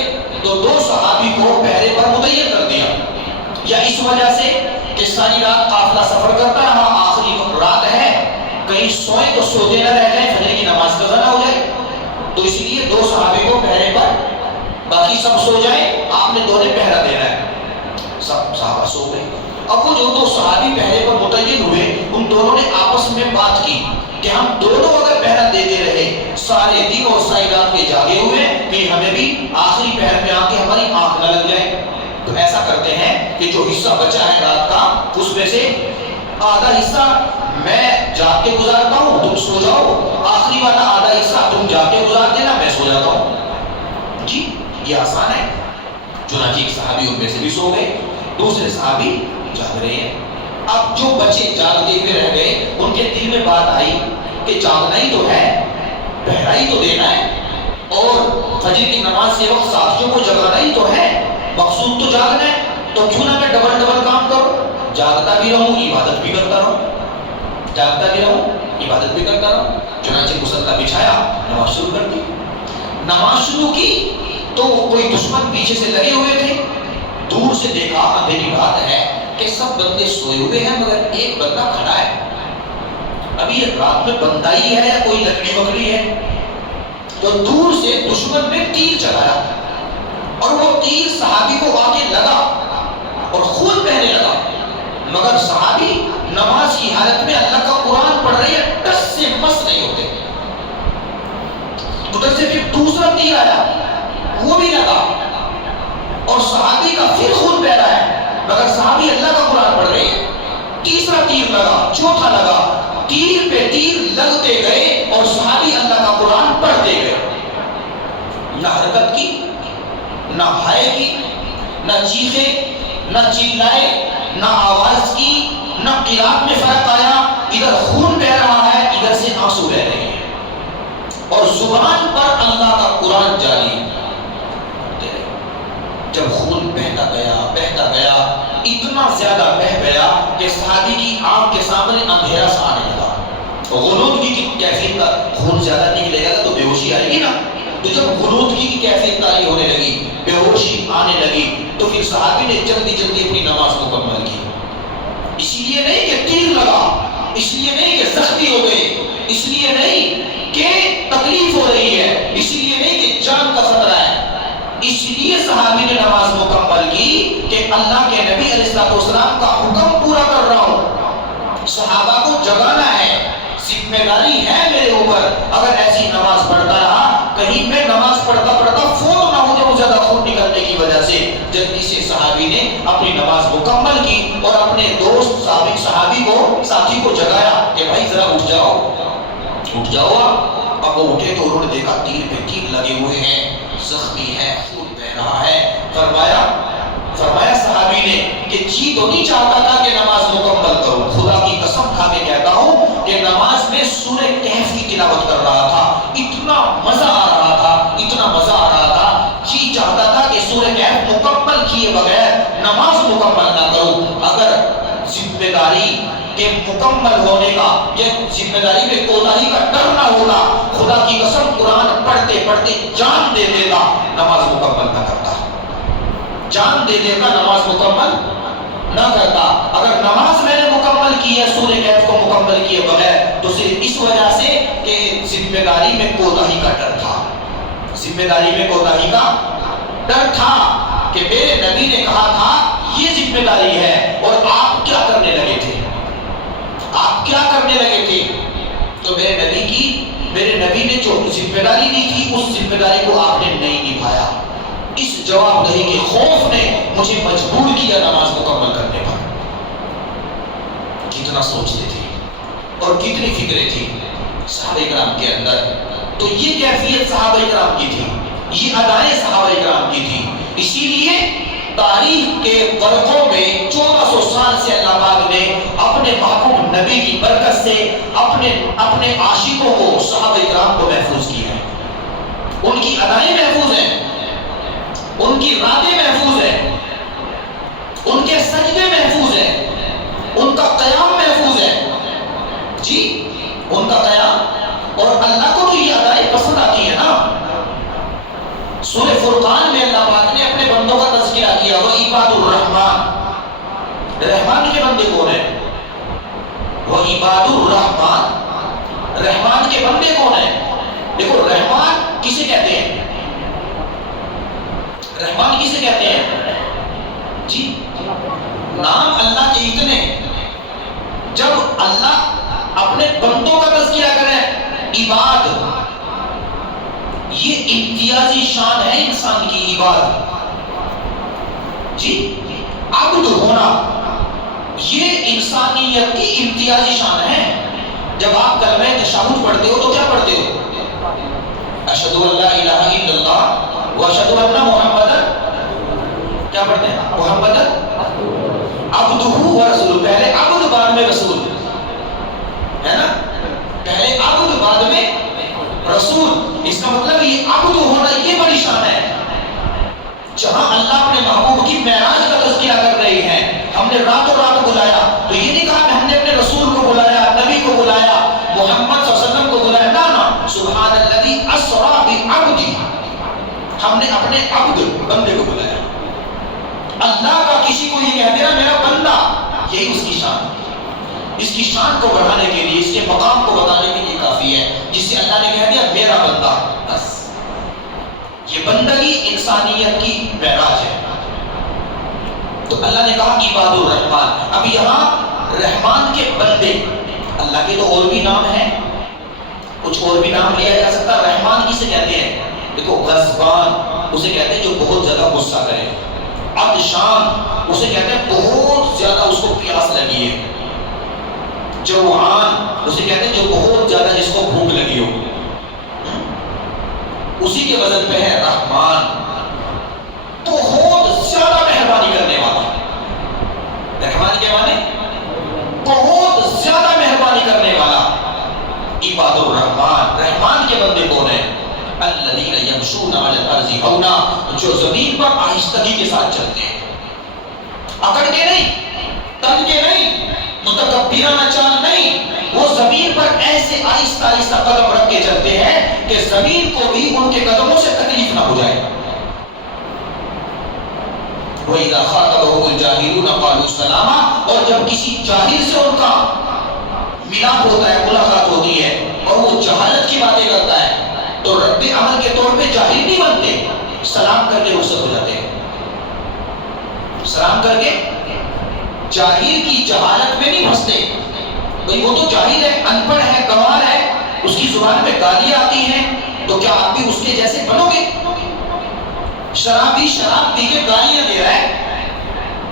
تو دو صحابی کو پہرے پر متعین کر دیا. یا اس وجہ سے کہ ساری رات قافلہ سفر کرتا رہا، آخری رات ہے، کہیں سوئیں تو سوتے نہ رہ جائیں، فجر کی نماز قضا نہ ہو جائے، تو اس لیے دو صحابی کو پہرے پر، باقی سب سو جائیں، آپ نے دو نے پہرا دینا ہے. سب صحابہ سو گئے. اب وہ جو دو صحابی پہرے پر متعین ہوئے ان دونوں نے آپس میں بات کی کہ ہم دونوں اگر پہرا دیتے رہے سارے دن اور ساری رات کے جاگے ہوئے کہ ہمیں بھی آخری پہر میں آ کے ہماری آنکھ نہ لگ جائے. تو ایسا کرتے ہیں کہ جو حصہ بچا ہے رات کا اس میں سے آدھا حصہ میں جاگ کے گزارتا ہوں، تم سو جاؤ، آخری والا آدھا حصہ تم جاگ کے گزار دینا، میں سو جاتا ہوں. جی یہ آسان ہے. چنانچہ ایک صحابی ان میں سے بھی سو گئے، دوسرے صحابی جاگ رہے ہیں. اب جو بچے جاگتے ہوئے رہ گئے ان کے دل میں بات آئی کہ جاگنا ہی تو ہے، پہرا ہی تو دینا ہے، اور فجر کی نماز کے وقت ساتھیوں کو جگانا ہی تو ہے، مقصود تو جاگنا ہے، تو کیوں نہ میں ڈبل کام کروں، جاگتا بھی رہوں عبادت بھی کرتا رہوں، جاگتا بھی رہوں عبادت بھی کرتا رہوں. چنانچہ مصلی بچھایا، نماز شروع کر دی. نماز شروع کی تو کوئی دشمن پیچھے سے لگے ہوئے تھے. دور سے دیکھا، اندھیری رات ہے، کہ سب بندے سوئے ہوئے ہیں مگر ایک بندہ کھڑا ہے. ابھی رات میں بندہ ہی ہے یا کوئی لکڑی وکڑی ہے؟ تو دور سے دشمن نے تیر چلایا اور وہ تیر صحابی کو آ کے لگا اور خون بہنے لگا، مگر صحابی نماز کی حالت میں اللہ کا قرآن پڑھ رہے ہیں، ٹس سے مس نہیں ہوتے. ادھر سے پھر دوسرا تیر آیا، وہ بھی لگا اور صحابی کا پھر خون بہ رہا ہے، مگر صحابی اللہ کا قرآن پڑھ رہے ہیں. تیسرا تیر لگا، چوتھا لگا، تیر پہ تیر لگتے گئے اور صحابی اللہ کا قرآن پڑھتے گئے. نہ حرکت کی، نہ ہائے کی، نہ چیخے، نہ چلائے، نہ آواز کی، نہ قرات میں فرق آیا. ادھر خون بہ رہا ہے، ادھر سے آنسو بہ رہے ہیں، اور زبان پر اللہ کا قرآن جاری. جب خون بہتا گیا اتنا زیادہ بہ گیا کہ صحابی کی آنکھ کے سامنے اندھیرا سا آنے لگا. غنودگی کی کیفیت کا، خون زیادہ نکلے گا تو بے ہوشی آئے گی نا، تو جب غنودگی کی کیفیت طاری ہونے لگی، بے ہوشی آنے لگی، تو پھر صحابی نے جلدی اپنی نماز مکمل کی. اس لیے نہیں کہ تیر لگا، اس لیے نہیں کہ زخمی ہو گئے، اس لیے نہیں کہ تکلیف ہو رہی ہے، اس لیے نہیں کہ جان کا خطرہ ہے، اس لیے صحابی نے نماز مکمل کی کہ اللہ کے نبی علیہ السلام کا حکم پورا کر رہا ہوں، صحابہ کو جگانا ہے، ذمہ داری ہے میرے اوپر. اگر ایسی نماز پڑھتا رہا، کہیں میں نماز پڑھتا فوت نہ ہو جاؤں زیادہ خون نکلنے کی وجہ سے. جلدی سے صحابی نے اپنی نماز مکمل کی اور اپنے دوست صحابی کو، ساتھی کو جگایا کہ بھائی ذرا اٹھ جاؤ آپ. اب وہ اٹھے تو انہوں نے دیکھا تیر پہ تیر لگے ہوئے ہیں، زخمی ہے، خون بہ رہا ہے. فرمایا صحابی نے کہ جی تو نہیں چاہتا تھا کہ نماز مکمل کروں، خدا کی قسم کھا کے کہتا ہوں کہ نماز میں سورہ کہف کی تلاوت کر رہا تھا، اتنا مزہ آ رہا ذمہ داری کے مکمل ہونے کا یا ذمہ داری میں کوتاہی کا ڈر نہ ہونا، خدا کی قسم قرآن پڑھتے پڑھتے جان دے دیتا نماز مکمل نہ کرتا، جان دے دیتا نماز مکمل نہ کرتا۔ اگر نماز میں نے مکمل کی ہے سورہ کہف کو مکمل کیے بغیر تو صرف اس وجہ سے کہ ذمہ داری میں کوتاہی کا ڈر تھا، ذمہ داری میں کوتاہی کا ڈر تھا کہ میرے نبی نے کہا تھا یہ ذمہ داری ہے اور آپ کیا کرنے لگے تھے، آپ کیا کرنے لگے تھے۔ تو میرے نبی نے جو ذمہ داری دی تھی اس ذمہ داری کو آپ نے نہیں نبھایا۔ اس جواب دہی کے خوف نے مجھے مجبور کیا نماز مکمل کرنے پر۔ کتنا سوچتے تھے اور کتنی فکریں تھی صحابہ کرام کے اندر۔ تو یہ کیفیت صحابہ کرام کی تھی، یہ ادائیں صحابہ کرام کی تھی۔ اسی لیے تاریخ کے ورقوں میں 1400 سال سے اللہ پاک نے اپنے محبوب نبی کی برکت سے اپنے عاشقوں کو صحابہ کرام کو محفوظ کیا ہے۔ ان کی ادائیں محفوظ ہیں، ان کی راتیں محفوظ ہیں، ان کے سجدے محفوظ ہیں، ان کا قیام محفوظ ہے، جی ان کا قیام۔ اور اللہ کو تو یہ ادائیں پسند آتی ہے نا۔ سورہ فرقان میں اللہ پاک نے اپنے بندوں کا تذکرہ کیا، وہ عباد الرحمن، رحمان کے بندے کون ہیں؟ وہ عباد الرحمن، رحمان کے بندے کون ہیں؟ دیکھو رحمان کسے کہتے ہیں؟ رحمان کسے کہتے ہیں؟ جی نام اللہ کے اتنے، جب اللہ اپنے بندوں کا تذکرہ کرے عباد، یہ امتیازی شان ہے انسان کی، عباد جی عبد ہونا یہ انسانیت کی امتیازی شان ہے۔ جب آپ کلمہ تشہد پڑھتے ہو تو کیا پڑھتے ہو؟ اشہد ان لا الہ الا اللہ واشہد ان محمدا، کیا پڑھتے ہیں؟ محمد عبدہ ورسولہ، پہلے عبد بعد میں رسول ہے نا، پہلے عبد بعد میں رسول۔ اس کا مطلب یہ عبد ہونا یہ بڑی شان ہے۔ جہاں اللہ اپنے محبوب کی معراج کا تذکرہ کر رہے ہیں، ہم نے راتوں رات بلایا تو یہ نہیں کہا کہ ہم نے اپنے رسول کو بلایا، نبی کو بلایا، محمد صلی اللہ علیہ وسلم کو بلایا، نا سبحان الذی اسری بعبدہ، ہم نے اپنے عبد بندے کو بلایا۔ اللہ کا کسی کو یہ کہہ دینا میرا بندہ، یہی اس کی شان، اس کی شان کو بڑھانے کے لیے، اس کے مقام کو بتانے کے لیے کافی ہے، جس سے اللہ نے کہہ دیا میرا بندہ، بس یہ بندگی انسانیت کی معراج ہے۔ تو اللہ نے کہا عباد الرحمن۔ اب یہاں رحمان کے بندے، اللہ کے تو اور بھی نام ہیں، کچھ اور بھی نام لیا جا سکتا۔ رحمان کسے کہتے ہیں؟ دیکھو غضبان اسے کہتے ہیں جو بہت زیادہ غصہ کرے، عطشان اسے کہتے ہیں بہت زیادہ اس کو پیاس لگی ہے، جوعان اسے کہتے ہیں جو بہت زیادہ جس کو بھوک لگی ہو، اسی کے وزن پہ ہے رحمان، بہت زیادہ مہربانی کرنے والا۔ رحمان کے معنی بہت زیادہ مہربانی کرنے والا۔ عباد الرحمن، رحمان کے بندے کون ہیں؟ الذین یمشون علی الارض ہونا، جو زمین پر آہستگی کے ساتھ چلتے ہیں، اکڑ کے نہیں، تن کے نہیں، متکبرانہ چال نہیں، وہ زمین پر ایسے آہستہ آہستہ قدم رکھ کے چلتے ہیں کہ زمین کو بھی ان کے قدموں سے تکلیف نہ ہو جائے۔ وَإِذَا خَاطَبَهُمُ الْجَاهِلُونَ قَالُوا سَلَامًا، اور جب کسی جاہل سے ان کا ملاپ ہوتا ہے، ملاقات ہوتی ہے اور وہ جہالت کی باتیں کرتا ہے تو رد عمل کے طور پہ جاہل نہیں بنتے، سلام کر کے رخصت ہو جاتے ہیں، سلام کر کے جاہل کی جہالت میں نہیں پھنستے۔ بھئی وہ تو جاہل ہے، ان پڑھ ہے، گنوار ہے، اس کی زبان پہ گالیاں آتی ہیں، تو کیا آپ بھی اس کے جیسے بنو گے؟ شرابی شراب پی کے گالیاں دے رہا ہے،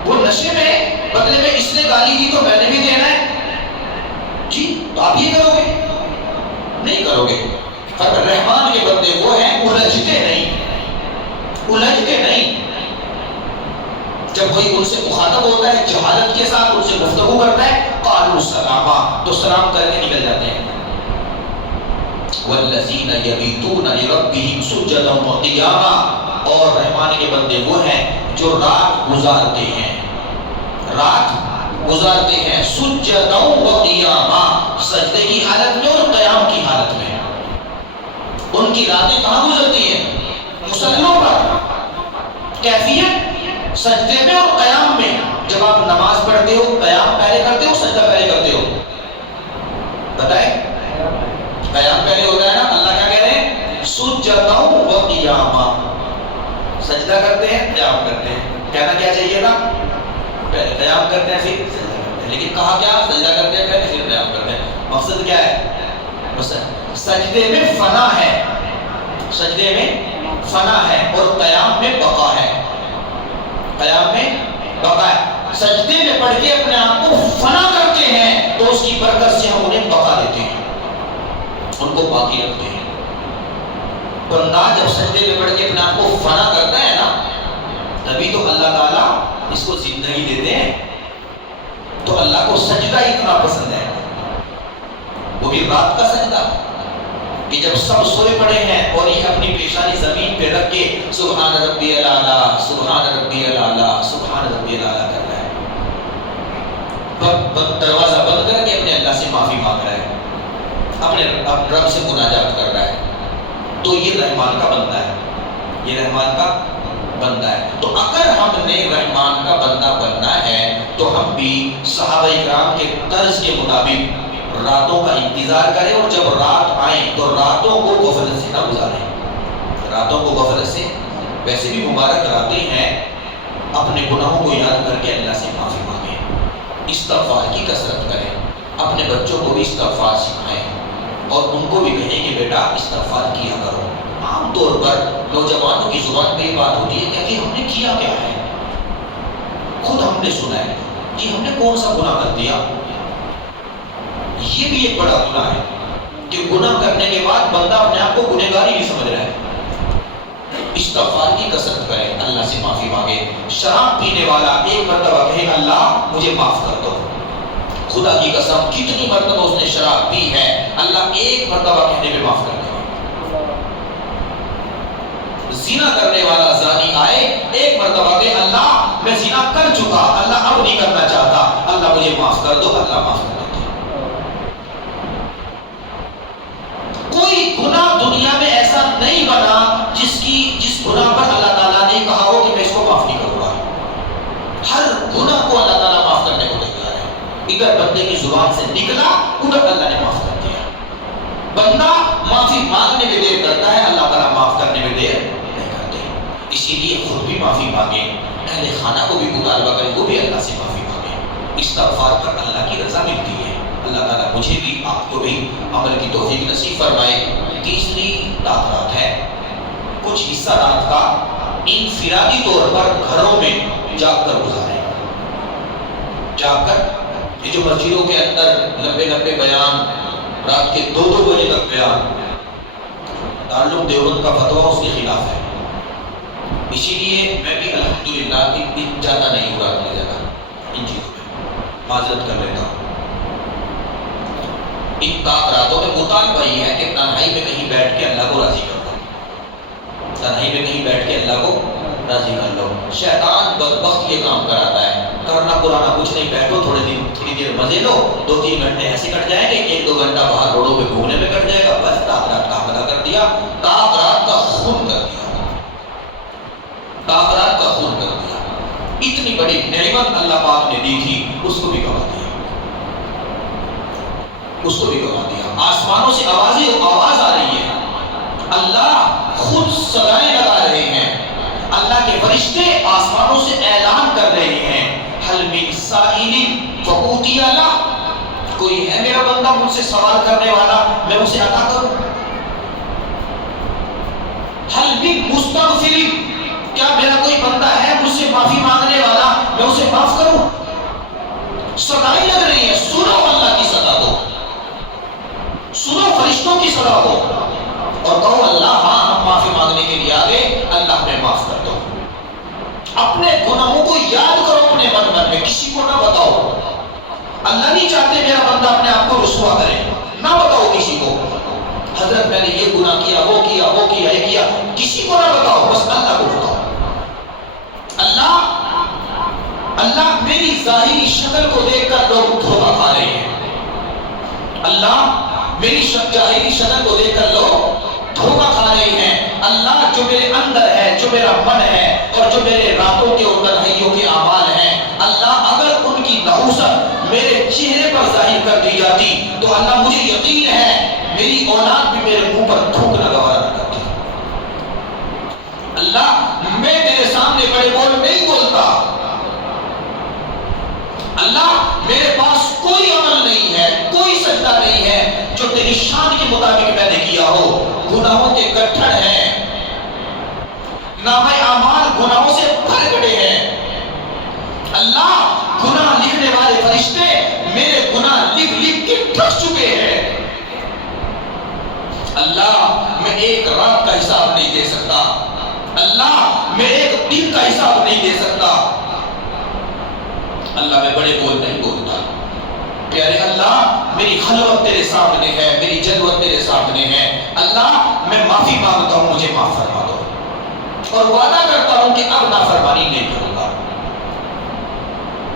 وہ نشے میں، بدلے میں اس نے گالی دی تو میں نے بھی دینا ہے، جی تو آپ یہ کرو گے؟ نہیں کرو گے۔ پر رحمان کے بندے وہ ہیں الجھتے نہیں، الجھتے نہیں۔ جب کوئی ان سے مخاطب ہوتا ہے جہالت کے ساتھ، ان سے گفتگو کرتا ہے، قالوا سلاما، تو سلام کر کے نکل جاتے ہیں۔ والذین یبیتون لربہم سجدا وقیاما، اور رحمان کے بندے وہ ہیں جو رات گزارتے ہیں، رات گزارتے ہیں سجدہ و قیاما، سجدے کی حالت میں اور قیام کی حالت میں۔ ان کی راتیں کہاں گزرتی ہیں؟ مصلوں پر۔ کیفیت سجدے میں اور قیام میں۔ جب آپ نماز پڑھتے ہو قیام پہلے کرتے ہو سجدہ پہلے کرتے ہو؟ بتائیں، قیام پہلے ہوتا ہے نا۔ اللہ کیا کہہ رہے ہیں؟ سجدہ و قیاما، سجدہ کرتے ہیں قیام کرتے ہیں۔ کہنا کیا چاہیے تھا؟ پہلے قیام کرتے ہیں پھر سجدہ کرتے ہیں، لیکن کہا کیا؟ سجدہ کرتے ہیں پہلے پھر قیام کرتے ہیں۔ مقصد کیا ہے؟ بس سجدے میں فنا ہے، سجدے میں فنا ہے اور قیام میں بقا ہے۔ قیام میں بقا ہے۔ سجدے میں پڑھ کے اپنے آپ کو فنا کرتے ہیں تو اس کی برکت سے ہم انہیں بقا دیتے ہیں، ان کو باقی رکھتے ہیں۔ بندہ جب سجدے میں پڑھ کے اپنے آپ کو فنا کرتا ہے نا، تبھی تو اللہ تعالیٰ اس کو زندگی دیتے ہیں۔ تو اللہ کو سجدہ اتنا پسند ہے، وہ بھی رات کا سجدہ کہ جب سب سوئے پڑے ہیں اور یہ اپنی پیشانی زمین پہ رکھ کے سبحان ربی الاعلیٰ سبحان ربی الاعلیٰ سبحان ربی الاعلیٰ کر رہا ہے، دروازہ بند کر کے اپنے اللہ سے معافی مانگ رہا ہے، اپنے رب سے مناجات کر رہا ہے، تو یہ رحمان کا بندہ ہے، یہ رحمان کا بندہ ہے۔ تو اگر ہم نے رحمان کا بندہ بننا ہے تو ہم بھی صحابہ اکرام کے طرز کے مطابق راتوں کا انتظار کریں، اور جب رات آئیں تو راتوں کو غفلت سے نہ گزاریں، راتوں کو غفلت سے۔ ویسے بھی مبارک راتیں ہیں، اپنے گناہوں کو یاد کر کے اللہ سے معافی مانگیں، استغفار کی کثرت کریں، اپنے بچوں کو بھی استغفار سکھائیں اور ان کو بھی کہیں کہ بیٹا استغفار کیا کرو۔ عام طور پر نوجوانوں کی زبان پہ یہ بات ہوتی ہے کہ ہم نے کیا کیا ہے، خود ہم نے سنا ہے کہ ہم نے کون سا گناہ کر دیا۔ یہ بھی ایک بڑا گناہ ہے کہ گناہ کرنے کے بعد بندہ اپنے آپ کو گنہگار ہی نہیں سمجھ رہا ہے۔ استغفار کی کثرت کرے، اللہ سے معافی مانگے۔ شراب پینے والا ایک مرتبہ کہے اللہ مجھے معاف کر دو، خدا کی قسم کتنی مرتبہ اس نے شراب پی ہے، اللہ ایک مرتبہ کہنے میں معاف کر دے۔ زنا کرنے والا زانی آئے ایک مرتبہ کہ اللہ میں زنا کر چکا، اللہ اب نہیں کرنا چاہتا، اللہ مجھے معاف کر دو، اللہ معاف کر دیتے۔ کوئی گناہ دنیا میں ایسا نہیں بنا جس گناہ پر اللہ تعالیٰ نے کہا ہو کہ میں اس کو معاف نہیں کروں گا۔ ہر گناہ کو اللہ تعالیٰ معاف کرنے کو تیار ہے، ادھر بندے کی زبان سے نکلا ادھر اللہ نے معاف کر دیا۔ بندہ معافی مانگنے میں دیر کرتا ہے، اللہ تعالیٰ معاف کرنے میں دیر نہیں کرتے۔ اسی لیے خود بھی معافی مانگے، اہل خانہ کو بھی مطالبہ کریں، وہ بھی اللہ سے معافی مانگے۔ استغفار پر اللہ کی رضا ملتی ہے۔ اللہ تعالیٰ مجھے بھی آپ کو بھی عمل کی توفیق نصیب فرمائے۔ تیسری رات ہے، کچھ حصہ رات کا انفرادی طور پر گھروں میں جاگ کر گزاریں۔ جاگ کر یہ جو مسجدوں کے اندر لمبے لمبے بیان، رات کے 2-2 بجے تک بیان، دارالعلوم دیوبند کا فتویٰ اس کے خلاف ہے۔ اسی لیے میں بھی الحمدللہ جاتا نہیں ہوں رات میں زیادہ ان چیزوں میں، معذرت کر لیتا ہوں۔ ان راتوں میں مطالبہ یہ ہے کہ تنہائی میں کہیں بیٹھ کے اللہ کو راضی کر دو، تنہائی میں کہیں بیٹھ کے اللہ کو راضی کر لو۔ شیطان بدبخت یہ کام کراتا ہے، کرنا پرانا کچھ نہیں، بیٹھو تھوڑی دیر مزے لو، 2-3 گھنٹے ایسے کٹ جائیں گے، 1-2 گھنٹہ باہر روڈوں پہ گھومنے میں کٹ جائے گا، بس رات کا حملہ کر دیا، رات کا خون کر دیا، رات کا خون کر دیا۔ اتنی بڑی نعمت اللہ پاک نے دی تھی، اس کو بھی گوا دیا، اس کو بھی گوا دیا۔ آسمانوں سے آواز آ رہی ہے، اللہ خود صدائیں لگا رہے ہیں، اللہ کے فرشتے آسمانوں سے اعلان کر رہے ہیں، حل من سائل فأوتی لہ، کوئی ہے میرا بندہ مجھ سے سوال کرنے والا، میں اسے عطا کروں۔ حل من مستغفر، کیا میرا کوئی بندہ ہے مجھ سے معافی مانگنے والا، میں اسے معاف کروں۔ صدائیں لگ رہی ہیں، سنو اللہ کی صدا کو، سنو فرشتوں کی صدا کو، اور کہو اللہ ہاں ہم معافی مانگنے کے لیے آگے، اللہ میں معاف کر دو۔ اپنے گناہوں کو یاد کرو اپنے من میں، کسی کو نہ بتاؤ۔ اللہ نہیں چاہتے میرا بندہ اپنے آپ کو رسوا کرے، نہ بتاؤ کسی کو، حضرت میں نے یہ گناہ کیا، وہ کیا، وہ کیا، یہ کیا، کسی کو نہ بتاؤ، بس اللہ کو بتاؤ۔ اللہ اللہ میری ظاہری شکل کو دیکھ کر لوگ دھوکہ کھا رہے ہیں. اللہ میری ظاہری شکل کو دیکھ کر لوگ دھوکہ کھا رہے ہیں. اللہ جو میرے اندر ہے، جو میرا من ہے اور جو میرے راتوں کے اور تنہائیوں کے اعمال ہیں، اللہ اگر ان کی نحوست میرے چہرے پر ظاہر کر دی جاتی تو اللہ مجھے یقین ہے میری اولاد بھی میرے منہ پر تھوکنا گوارا نہ کرتی. اللہ میں تیرے سامنے بڑے بول نہیں بولتا. اللہ میرے پاس کوئی عمل نہیں ہے، کوئی سجدہ نہیں ہے جو تیری شان کے مطابق میں نے کیا ہو. گناہوں کے گٹھڑ ہیں، نامہ اعمال گناہوں سے بھر گئے ہیں. اللہ گناہ لکھنے والے فرشتے میرے گناہ لکھ لکھ کے تھک چکے ہیں. اللہ میں ایک رات کا حساب نہیں دے سکتا. اللہ میں ایک دن کا حساب نہیں دے سکتا. اللہ میں بڑے بول نہیں بولتا. پیارے اللہ میری خلوت تیرے سامنے ہے، میری جلوت تیرے سامنے ہے. اللہ میں معافی مانگتا ہوں، مجھے معاف فرما دو اور وعدہ کرتا ہوں کہ اب نافرمانی نہیں کروں گا.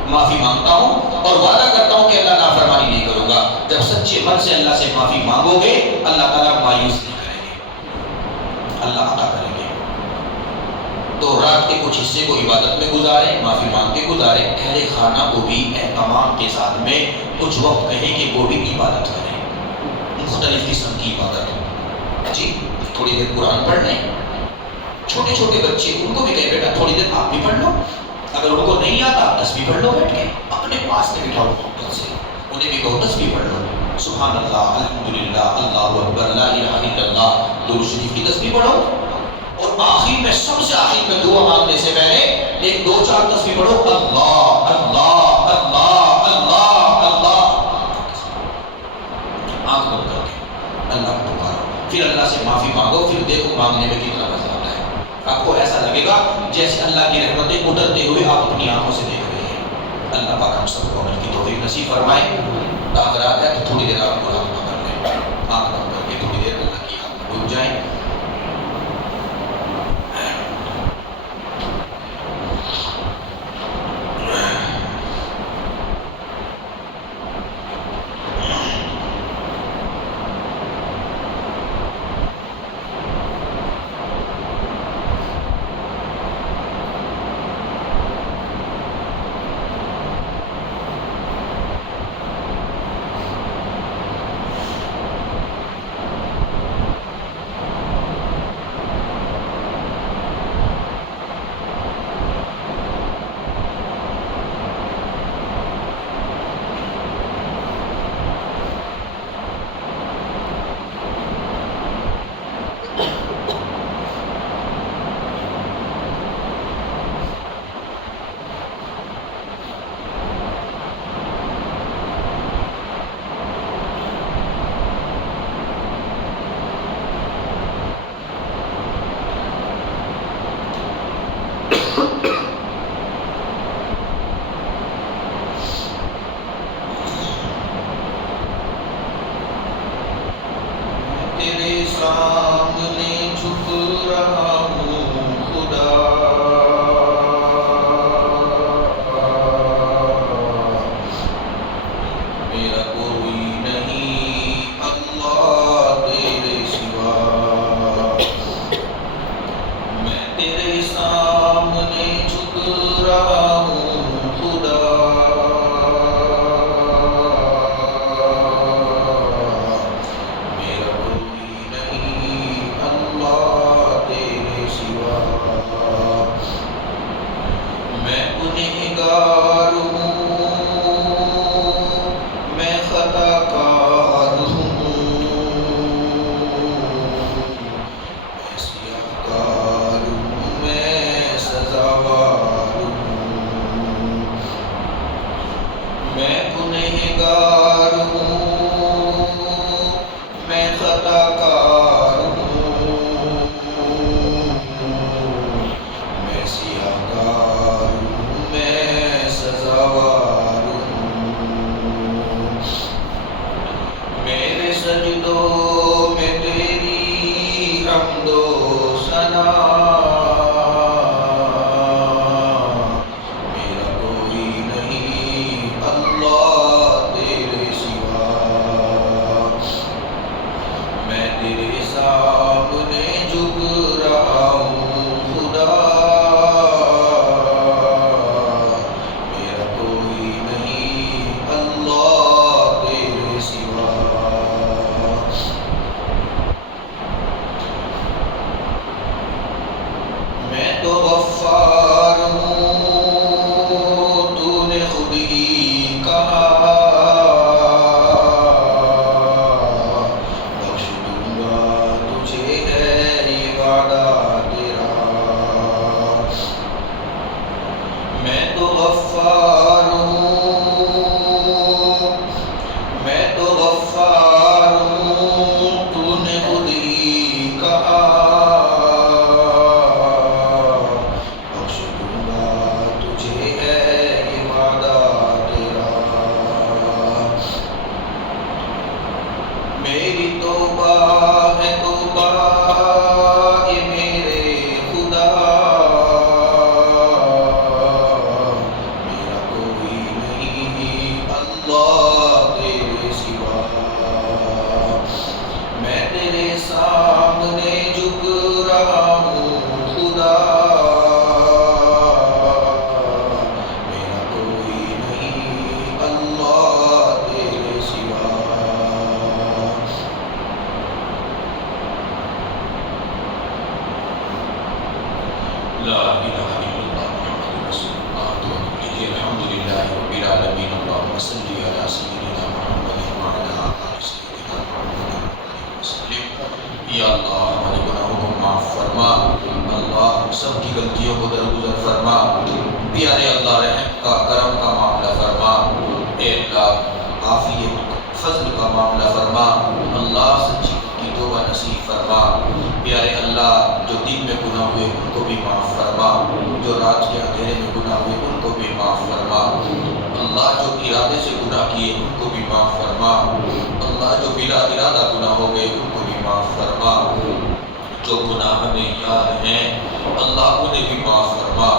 معافی مانگتا ہوں اور وعدہ کرتا ہوں کہ اللہ نافرمانی نہیں کروں گا. جب سچے من سے اللہ سے معافی مانگو گے اللہ تعالیٰ مایوس نہیں کریں گے، اللہ عطا کریں گے. تو رات کے کچھ حصے کو عبادت میں گزاریں، معافی مانگ کے گزاریں. اہل خانہ کو بھی اہتمام کے ساتھ میں کچھ وقت کہیں کہ وہ بھی عبادت کریں، مختلف قسم کی عبادت. جی تھوڑی دیر قرآن پڑھ لیں. چھوٹے چھوٹے بچے ان کو بھی کہیں بیٹا تھوڑی دیر آپ بھی پڑھ لو. اگر ان کو نہیں آتا تسبیح پڑھ لو بیٹھ کے، اپنے پاس میں بٹھاؤ محبت سے، انہیں بھی کہو تسبیح پڑھ لو. سبحان اللہ، الحمدللہ، اللہ اکبر، لا الہ الا اللہ، درود شریف کی تسبیح پڑھو. اور آخر میں سب سے آخر میں دعا مانگنے سے پہلے ایک دو چار تسبیح پڑھو. اللہ اللہ اللہ اللہ اللہ. آنکھ بند کر کے اللہ کو پکارو، پھر اللہ سے معافی مانگو. پھر دیکھو مانگنے میں کتنا مزہ آتا ہے. آپ کو ایسا لگے گا جیسے اللہ کی رحمتیں اترتے ہوئے آپ اپنی آنکھوں سے دیکھ رہے ہیں. اللہ پاک ہم سب کو عمل کی توفیق نصیب فرمائے. اگر ہے تو تھوڑی دیر آپ کو رابطہ کر لیں، آنکھ بند کر کے تھوڑی دیر اللہ کی یاد میں ڈوب جائیں. ہے توبہ اے میرے خدا، میرا کوئی نہیں اللہ تیرے سوا، میں تیرے سامنے جھک رہا ہوں خدا، میرا کوئی نہیں اللہ تیرے سوا۔ لا الہ الا اللہ محمد رسول اللہ۔ تو کیجیے الحمدللہ رب العالمین، اللہم صلی علی سیدنا محمد وعلی آل سیدنا محمد وسلم۔ یا اللہ ہمارے گناہوں کو معاف فرما، اللہ ہم سب کی غلطیوں کو درگزر فرما، پیارے اللہ رحم کا کرم کا معاملہ فرما، اے اللہ عافیت فضل کا معاملہ فرما، اللہ سچی کی توبہ نصیب فرما، پیارے اللہ جو دن میں گناہ ہوئے ان کو بھی معاف فرما، جو رات کے اندھیرے میں گناہ ہوئے ان کو بھی معاف فرما، اللہ جو ارادے سے گناہ کیے ان کو بھی معاف فرما، اللہ جو بلا ارادہ گناہ ہو گئے ان کو بھی معاف فرما، جو گناہ ہمیں یاد ہیں اللہ انہیں بھی معاف فرما،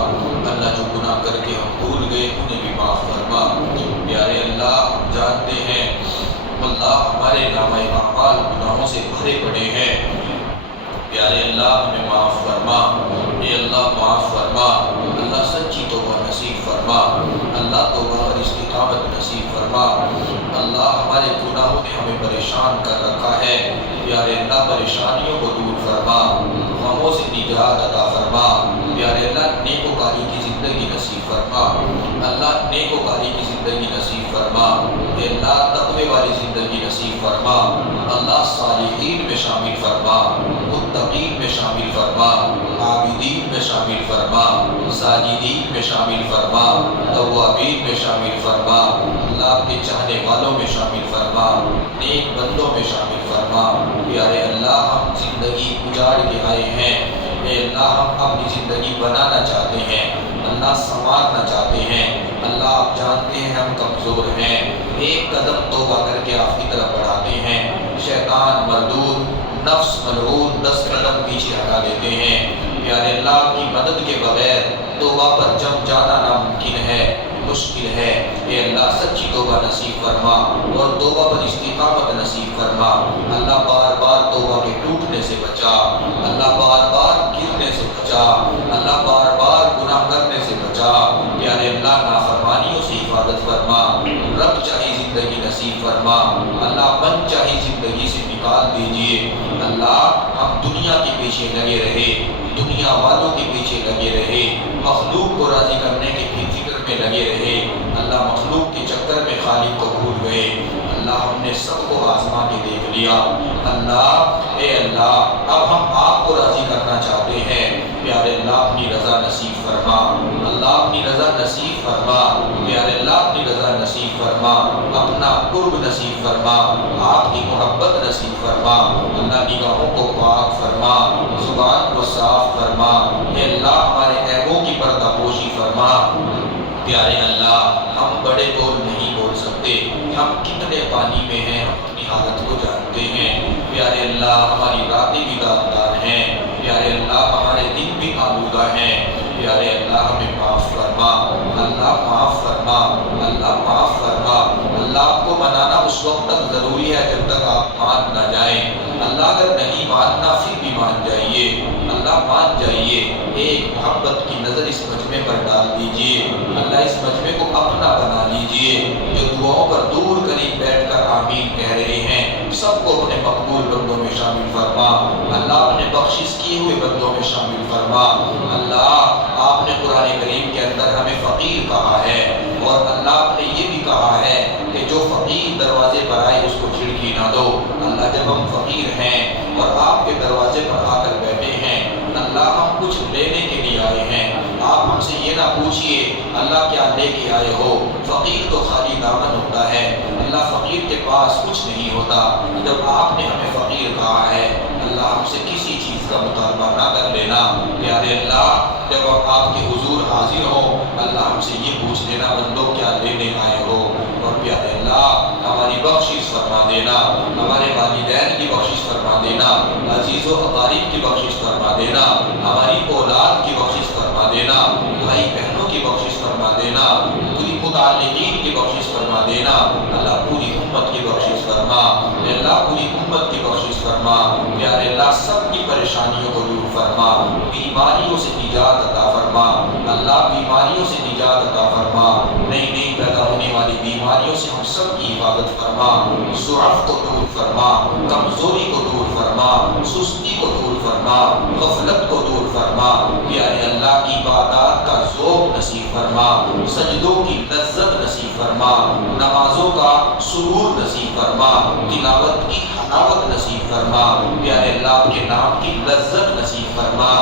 اللہ جو گناہ کر کے ہم بھول گئے انہیں بھی معاف فرما، پیارے اللہ ہم جانتے ہیں اللہ ہمارے نامہ اعمال گناہوں سے بھرے پڑے ہیں، پیارے اللہ ہمیں معاف فرما، اے اللہ معاف فرما، اللہ سچی توبہ نصیب فرما، اللہ توبہ اور استقامت نصیب فرما، اللہ ہمارے گناہوں نے ہمیں پریشان کر رکھا ہے، پیارے اللہ پریشانیوں کو دور فرما، غموں سے نجات عطا فرما، پیارے اللہ نیکوکاری کی زندگی نصیب فرما، اللہ نیکوکاری کی زندگی نصیب فرما، اے اللہ تقوی والی زندگی نصیب فرما، اللہ صالحین میں شامل فرما، متقین میں شامل فرما، عابدین میں شامل فرما، ساجدین میں شامل فرما، توابین میں شامل فرما، اللہ کے چاہنے والوں میں شامل فرما، نیک بندوں میں شامل فرما، پیارے اللہ ہم زندگی اجاڑ کے آئے ہیں، اے اللہ ہم اپنی زندگی بنانا چاہتے ہیں، اللہ سنوارنا چاہتے ہیں، اللہ آپ جانتے ہیں ہم کمزور ہیں، ایک قدم توبہ کر کے آپ کی طرف بڑھاتے ہیں، شیطان مردود نفس ملعون 10 قدم پیچھے ہٹا دیتے ہیں، پیارے اللہ کی مدد کے بغیر توبہ پر جم جانا ناممکن ہے، مشکل ہے، اے اللہ سچی توبہ نصیب فرما اور توبہ پر استقامت نصیب فرما، اللہ بار بار توبہ کے ٹوٹنے سے بچا، اللہ بار بار گرنے سے بچا، اللہ بار بار گناہ کرنے سے بچا، پیارے اللہ نافرمانیوں سے حفاظت فرما، رب چاہی زندگی نصیب فرما، اللہ من چاہی زندگی سے نکال دیجئے، اللہ ہم دنیا کے پیچھے لگے رہے، دنیا والوں کے پیچھے لگے رہے، مخلوق کو راضی کرنے کے فکر میں لگے رہے، اللہ مخلوق کے چکر میں خالق کو بھول گئے، اللہ ہم نے سب کو آزما کے دیکھ لیا، اللہ اے اللہ اب ہم آپ کو راضی کرنا چاہتے ہیں، پیارے اللہ اپنی رضا نصیب فرما، اللہ اپنی رضا نصیب فرما، پیارے اللہ اپنی رضا نصیب فرما، اپنا قرب نصیب فرما، آپ کی محبت نصیب فرما، اللہ نگاہوں کو پاک فرما، زبان کو صاف فرما، اے اللہ ہمارے عیبوں کی پردہ پوشی فرما، پیارے اللہ ہم بڑے بول نہیں بول سکتے، ہم کتنے پانی میں ہیں ہم اپنی حالت کو جانتے ہیں، پیارے اللہ ہماری راتیں بھی داغدار ہیں، پیارے اللہ ہمارے دن بھی آلودہ ہیں، پیارے اللہ ہمیں معاف فرما، اللہ معاف فرما، اللہ معاف فرما، اللہ آپ کو منانا اس وقت تک ضروری ہے جب تک آپ مان نہ جائیں، اللہ اگر نہیں ماننا پھر بھی مان جائیے، اللہ مان جائیے، ایک محبت کی نظر اس مجمع پر ڈال دیجئے، اللہ اس مجمع کو اپنا بنا لیجئے، جو دعاؤں پر دور قریب بیٹھ کر آمین کہہ رہے ہیں سب کو اپنے مقبول بندوں میں شامل فرما، اللہ اپنے بخشش کیے ہوئے بندوں میں شامل فرما، اللہ آپ نے قرآن کریم کے اندر ہمیں فقیر کہا ہے اور اللہ آپ نے یہ بھی کہا ہے کہ جو فقیر دروازے پر آئے اس کو کھڑکی نہ دو، اللہ جب ہم فقیر ہیں اور آپ کے دروازے پر آ کر بیٹھے ہیں اللہ ہم کچھ لینے کے لیے آئے ہیں، آپ ہم سے یہ نہ پوچھئے اللہ کیا لے کے آئے ہو، فقیر تو خالی دامن ہوتا ہے، اللہ فقیر کے پاس کچھ نہیں ہوتا۔ جب آپ نے ہمیں فقیر کہا ہے اللہ ہم سے کسی چیز کا مطالبہ نہ کر لینا۔ پیارے اللہ جب آپ کے حضور حاضر ہوں اللہ ہم سے یہ پوچھ لینا بندوں کیا لینے آئے ہو، اور پیارے اللہ ہماری بخشش فرما دینا، ہمارے والدین کی بخشش فرما دینا، عزیز و اقارب کی بخشش فرما دینا، ہماری اولاد کی بخشش فرما دینا، بھائی بہنوں کی بخشش فرما دینا، پوری متعلقین کی بخشش فرما دینا، اللہ پوری امت کی بخشش فرما، اللہ پوری امت کی بخشش فرما، پیارے اللہ سب کی پریشانیوں کو دور فرما، بیماریوں سے نجات عطا فرما، اللہ بیماریوں سے نجات عطا فرما، نئی نئی پیدا ہونے والی بیماریوں سے ہم سب کی حفاظت فرما، ضعف کو دور فرما، کمزوری کو دور فرما، سستی کو دور فرما، غفلت کو دور فرما، پیارے اللہ کی عبادات کا ذوق نصیب فرما، سجدوں کی لذت نصیب فرما، نمازوں کا سرور نصیب فرما، تلاوت کی حلاوت نصیب فرما، پیارے اللہ کے نام کی لذت نصیب فرما،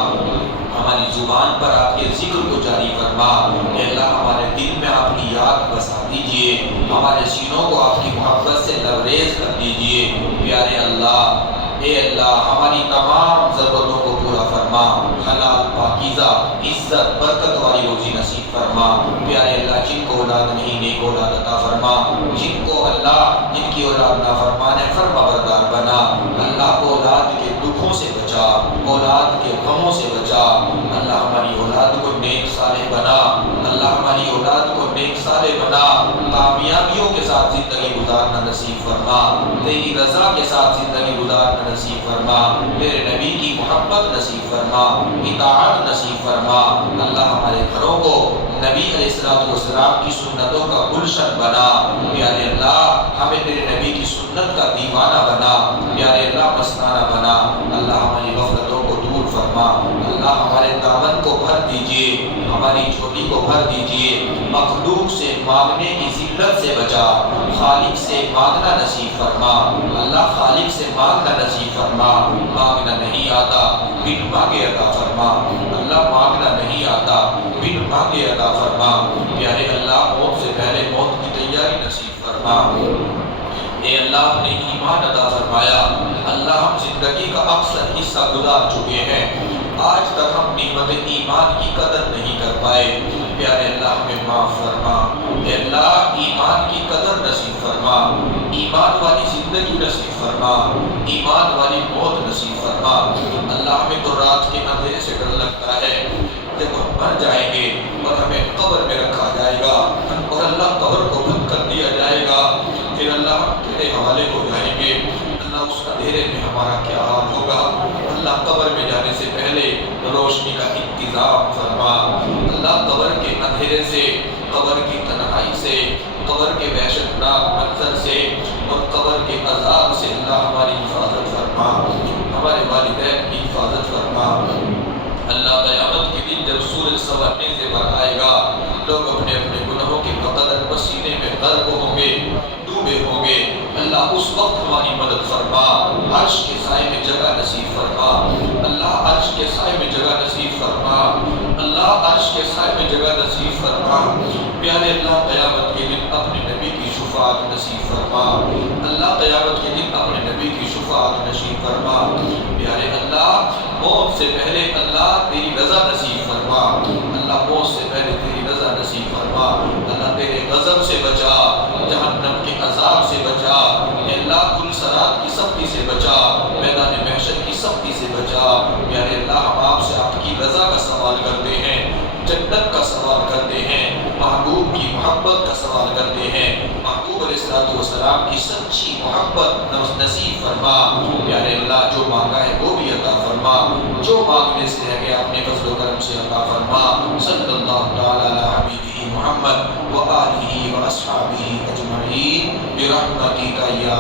ہماری زبان پر آپ کے ذکر کو جاری فرما، اے اللہ ہمارے دل میں آپ کی یاد بسا دیجئے، ہمارے سینوں کو آپ کی محبت سے لبریز کر دیجئے، پیارے اللہ اے اللہ ہماری تمام ضرورتوں کو پورا فرما، حلال پاکیزہ عزت برکت والی روزی نصیب فرما، پیارے اللہ جن کو اولاد نہیں نیک اولاد عطا فرما، جن کو اللہ جن کی اولاد نافرمان ہے فرما بردار بنا، اللہ کو اولاد کے دکھوں سے بچا، اولاد کے غموں سے بچا، اللہ ہماری اولاد کو نیک صالح بنا، اللہ ہماری اولاد کو نیک صالح بنا، کامیابیوں کے ساتھ زندگی گزارنا نصیب فرما، تیری رضا کے ساتھ زندگی گزارنا نصیب فرما، تیرے نبی کی محبت نصیب فرما، اطاعت نصیب فرما، اللہ ہمارے گھروں کو نبی علیہ السلام کی سنتوں کا گلشن بنا، پیارے اللہ ہمیں تیرے نبی کی سنت کا دیوانہ بنا، پیارے اللہ مستانہ بنا، اللہ ہماری غفلتوں کو دور فرما، اللہ ہمارے دامن کو بھر دیجئے، ہماری جھولی کو بھر دیجئے، مخلوق سے مانگنے کی ذلت سے بچا، خالق سے مانگنا نصیب فرما، اللہ خالق سے مانگنا نصیب فرما، مانگنا نہیں آتا بن مانگے عطا فرما، اللہ مانگنا نہیں آتا بن مانگے عطا فرما، پیارے اللہ موت سے پہلے موت کی تیاری نصیب فرما، اے اللہ نے ایمان عطا فرمایا، اللہ ہم زندگی کا اکثر حصہ گزار چکے ہیں، آج تک ہم نعمت ایمان کی قدر نہیں کر پائے، پیارے اللہ ہمیں معاف فرما، اے اللہ ایمان کی قدر نصیب فرما، ایمان والی زندگی نصیب فرما، ایمان والی موت نصیب فرما، اللہ ہمیں تو رات کے اندھیرے سے ڈر لگتا ہے، جب ہم مر جائیں گے اور ہمیں قبر میں رکھا جائے گا اور اللہ قبر کو بند کر دیا جائے گا، پھر اللہ ہم تیرے حوالے ہو جائیں گے، اللہ اس اندھیرے میں ہمارا کیا حال ہوگا، اللہ قبر میں جانے سے پہلے روشنی کا انتظام فرما، اللہ قبر کے اندھیرے سے، قبر کی تنہائی سے، قبر کے وحشتناک منظر سے اور قبر کے عذاب سے اللہ ہماری حفاظت فرما، ہمارے والدین کی حفاظت فرما، اللہ قیامت کے دن جب سورج سورنے سے بھر آئے گا لوگ اپنے اپنے گناہوں کے بقدر پسینے میں غرق ہوں گے، ڈوبے ہوں گے، اللہ اس وقت ہماری مدد فرما، عرش کے سائے میں جگہ نصیب فرما، اللہ عرش کے سائے میں جگہ نصیب فرما، اللہ عرش کے سائے میں جگہ نصیب فرما، پیارے اللہ قیامت کے دن اپنے نبی کی شفاعت نصیب فرما، اللہ قیامت کے دن اپنے نبی کی شفاعت نصیب فرما، پیارے اللہ موت سے پہلے اللہ تیری رضا نصیب فرما، اللہ موت سے پہلے تیری رضا نصیب فرما، اللہ تیرے غضب سے بچا، جہنم کے عذاب سے بچا، اللہ کل صراط کی سختی سے بچا، میدان محشر کی سختی سے بچا، پیارے اللہ ہم آپ سے آپ کی رضا کا سوال کرتے ہیں، جنت کا سوال کرتے ہیں، محبوب کی محبت کا سوال کرتے ہیں، محبوب علیہ السلام کی سچی محبت نصیب فرما، پیارے اللہ جو مانگا ہے وہ بھی عطا فرما، جو مانگنے سے ہے کہ اپنے فضل و کرم سے عطا فرما، صلی اللہ تعالی علی حبیبہ محمد و آلہ و اصحابہ اجمعین برحمتک یا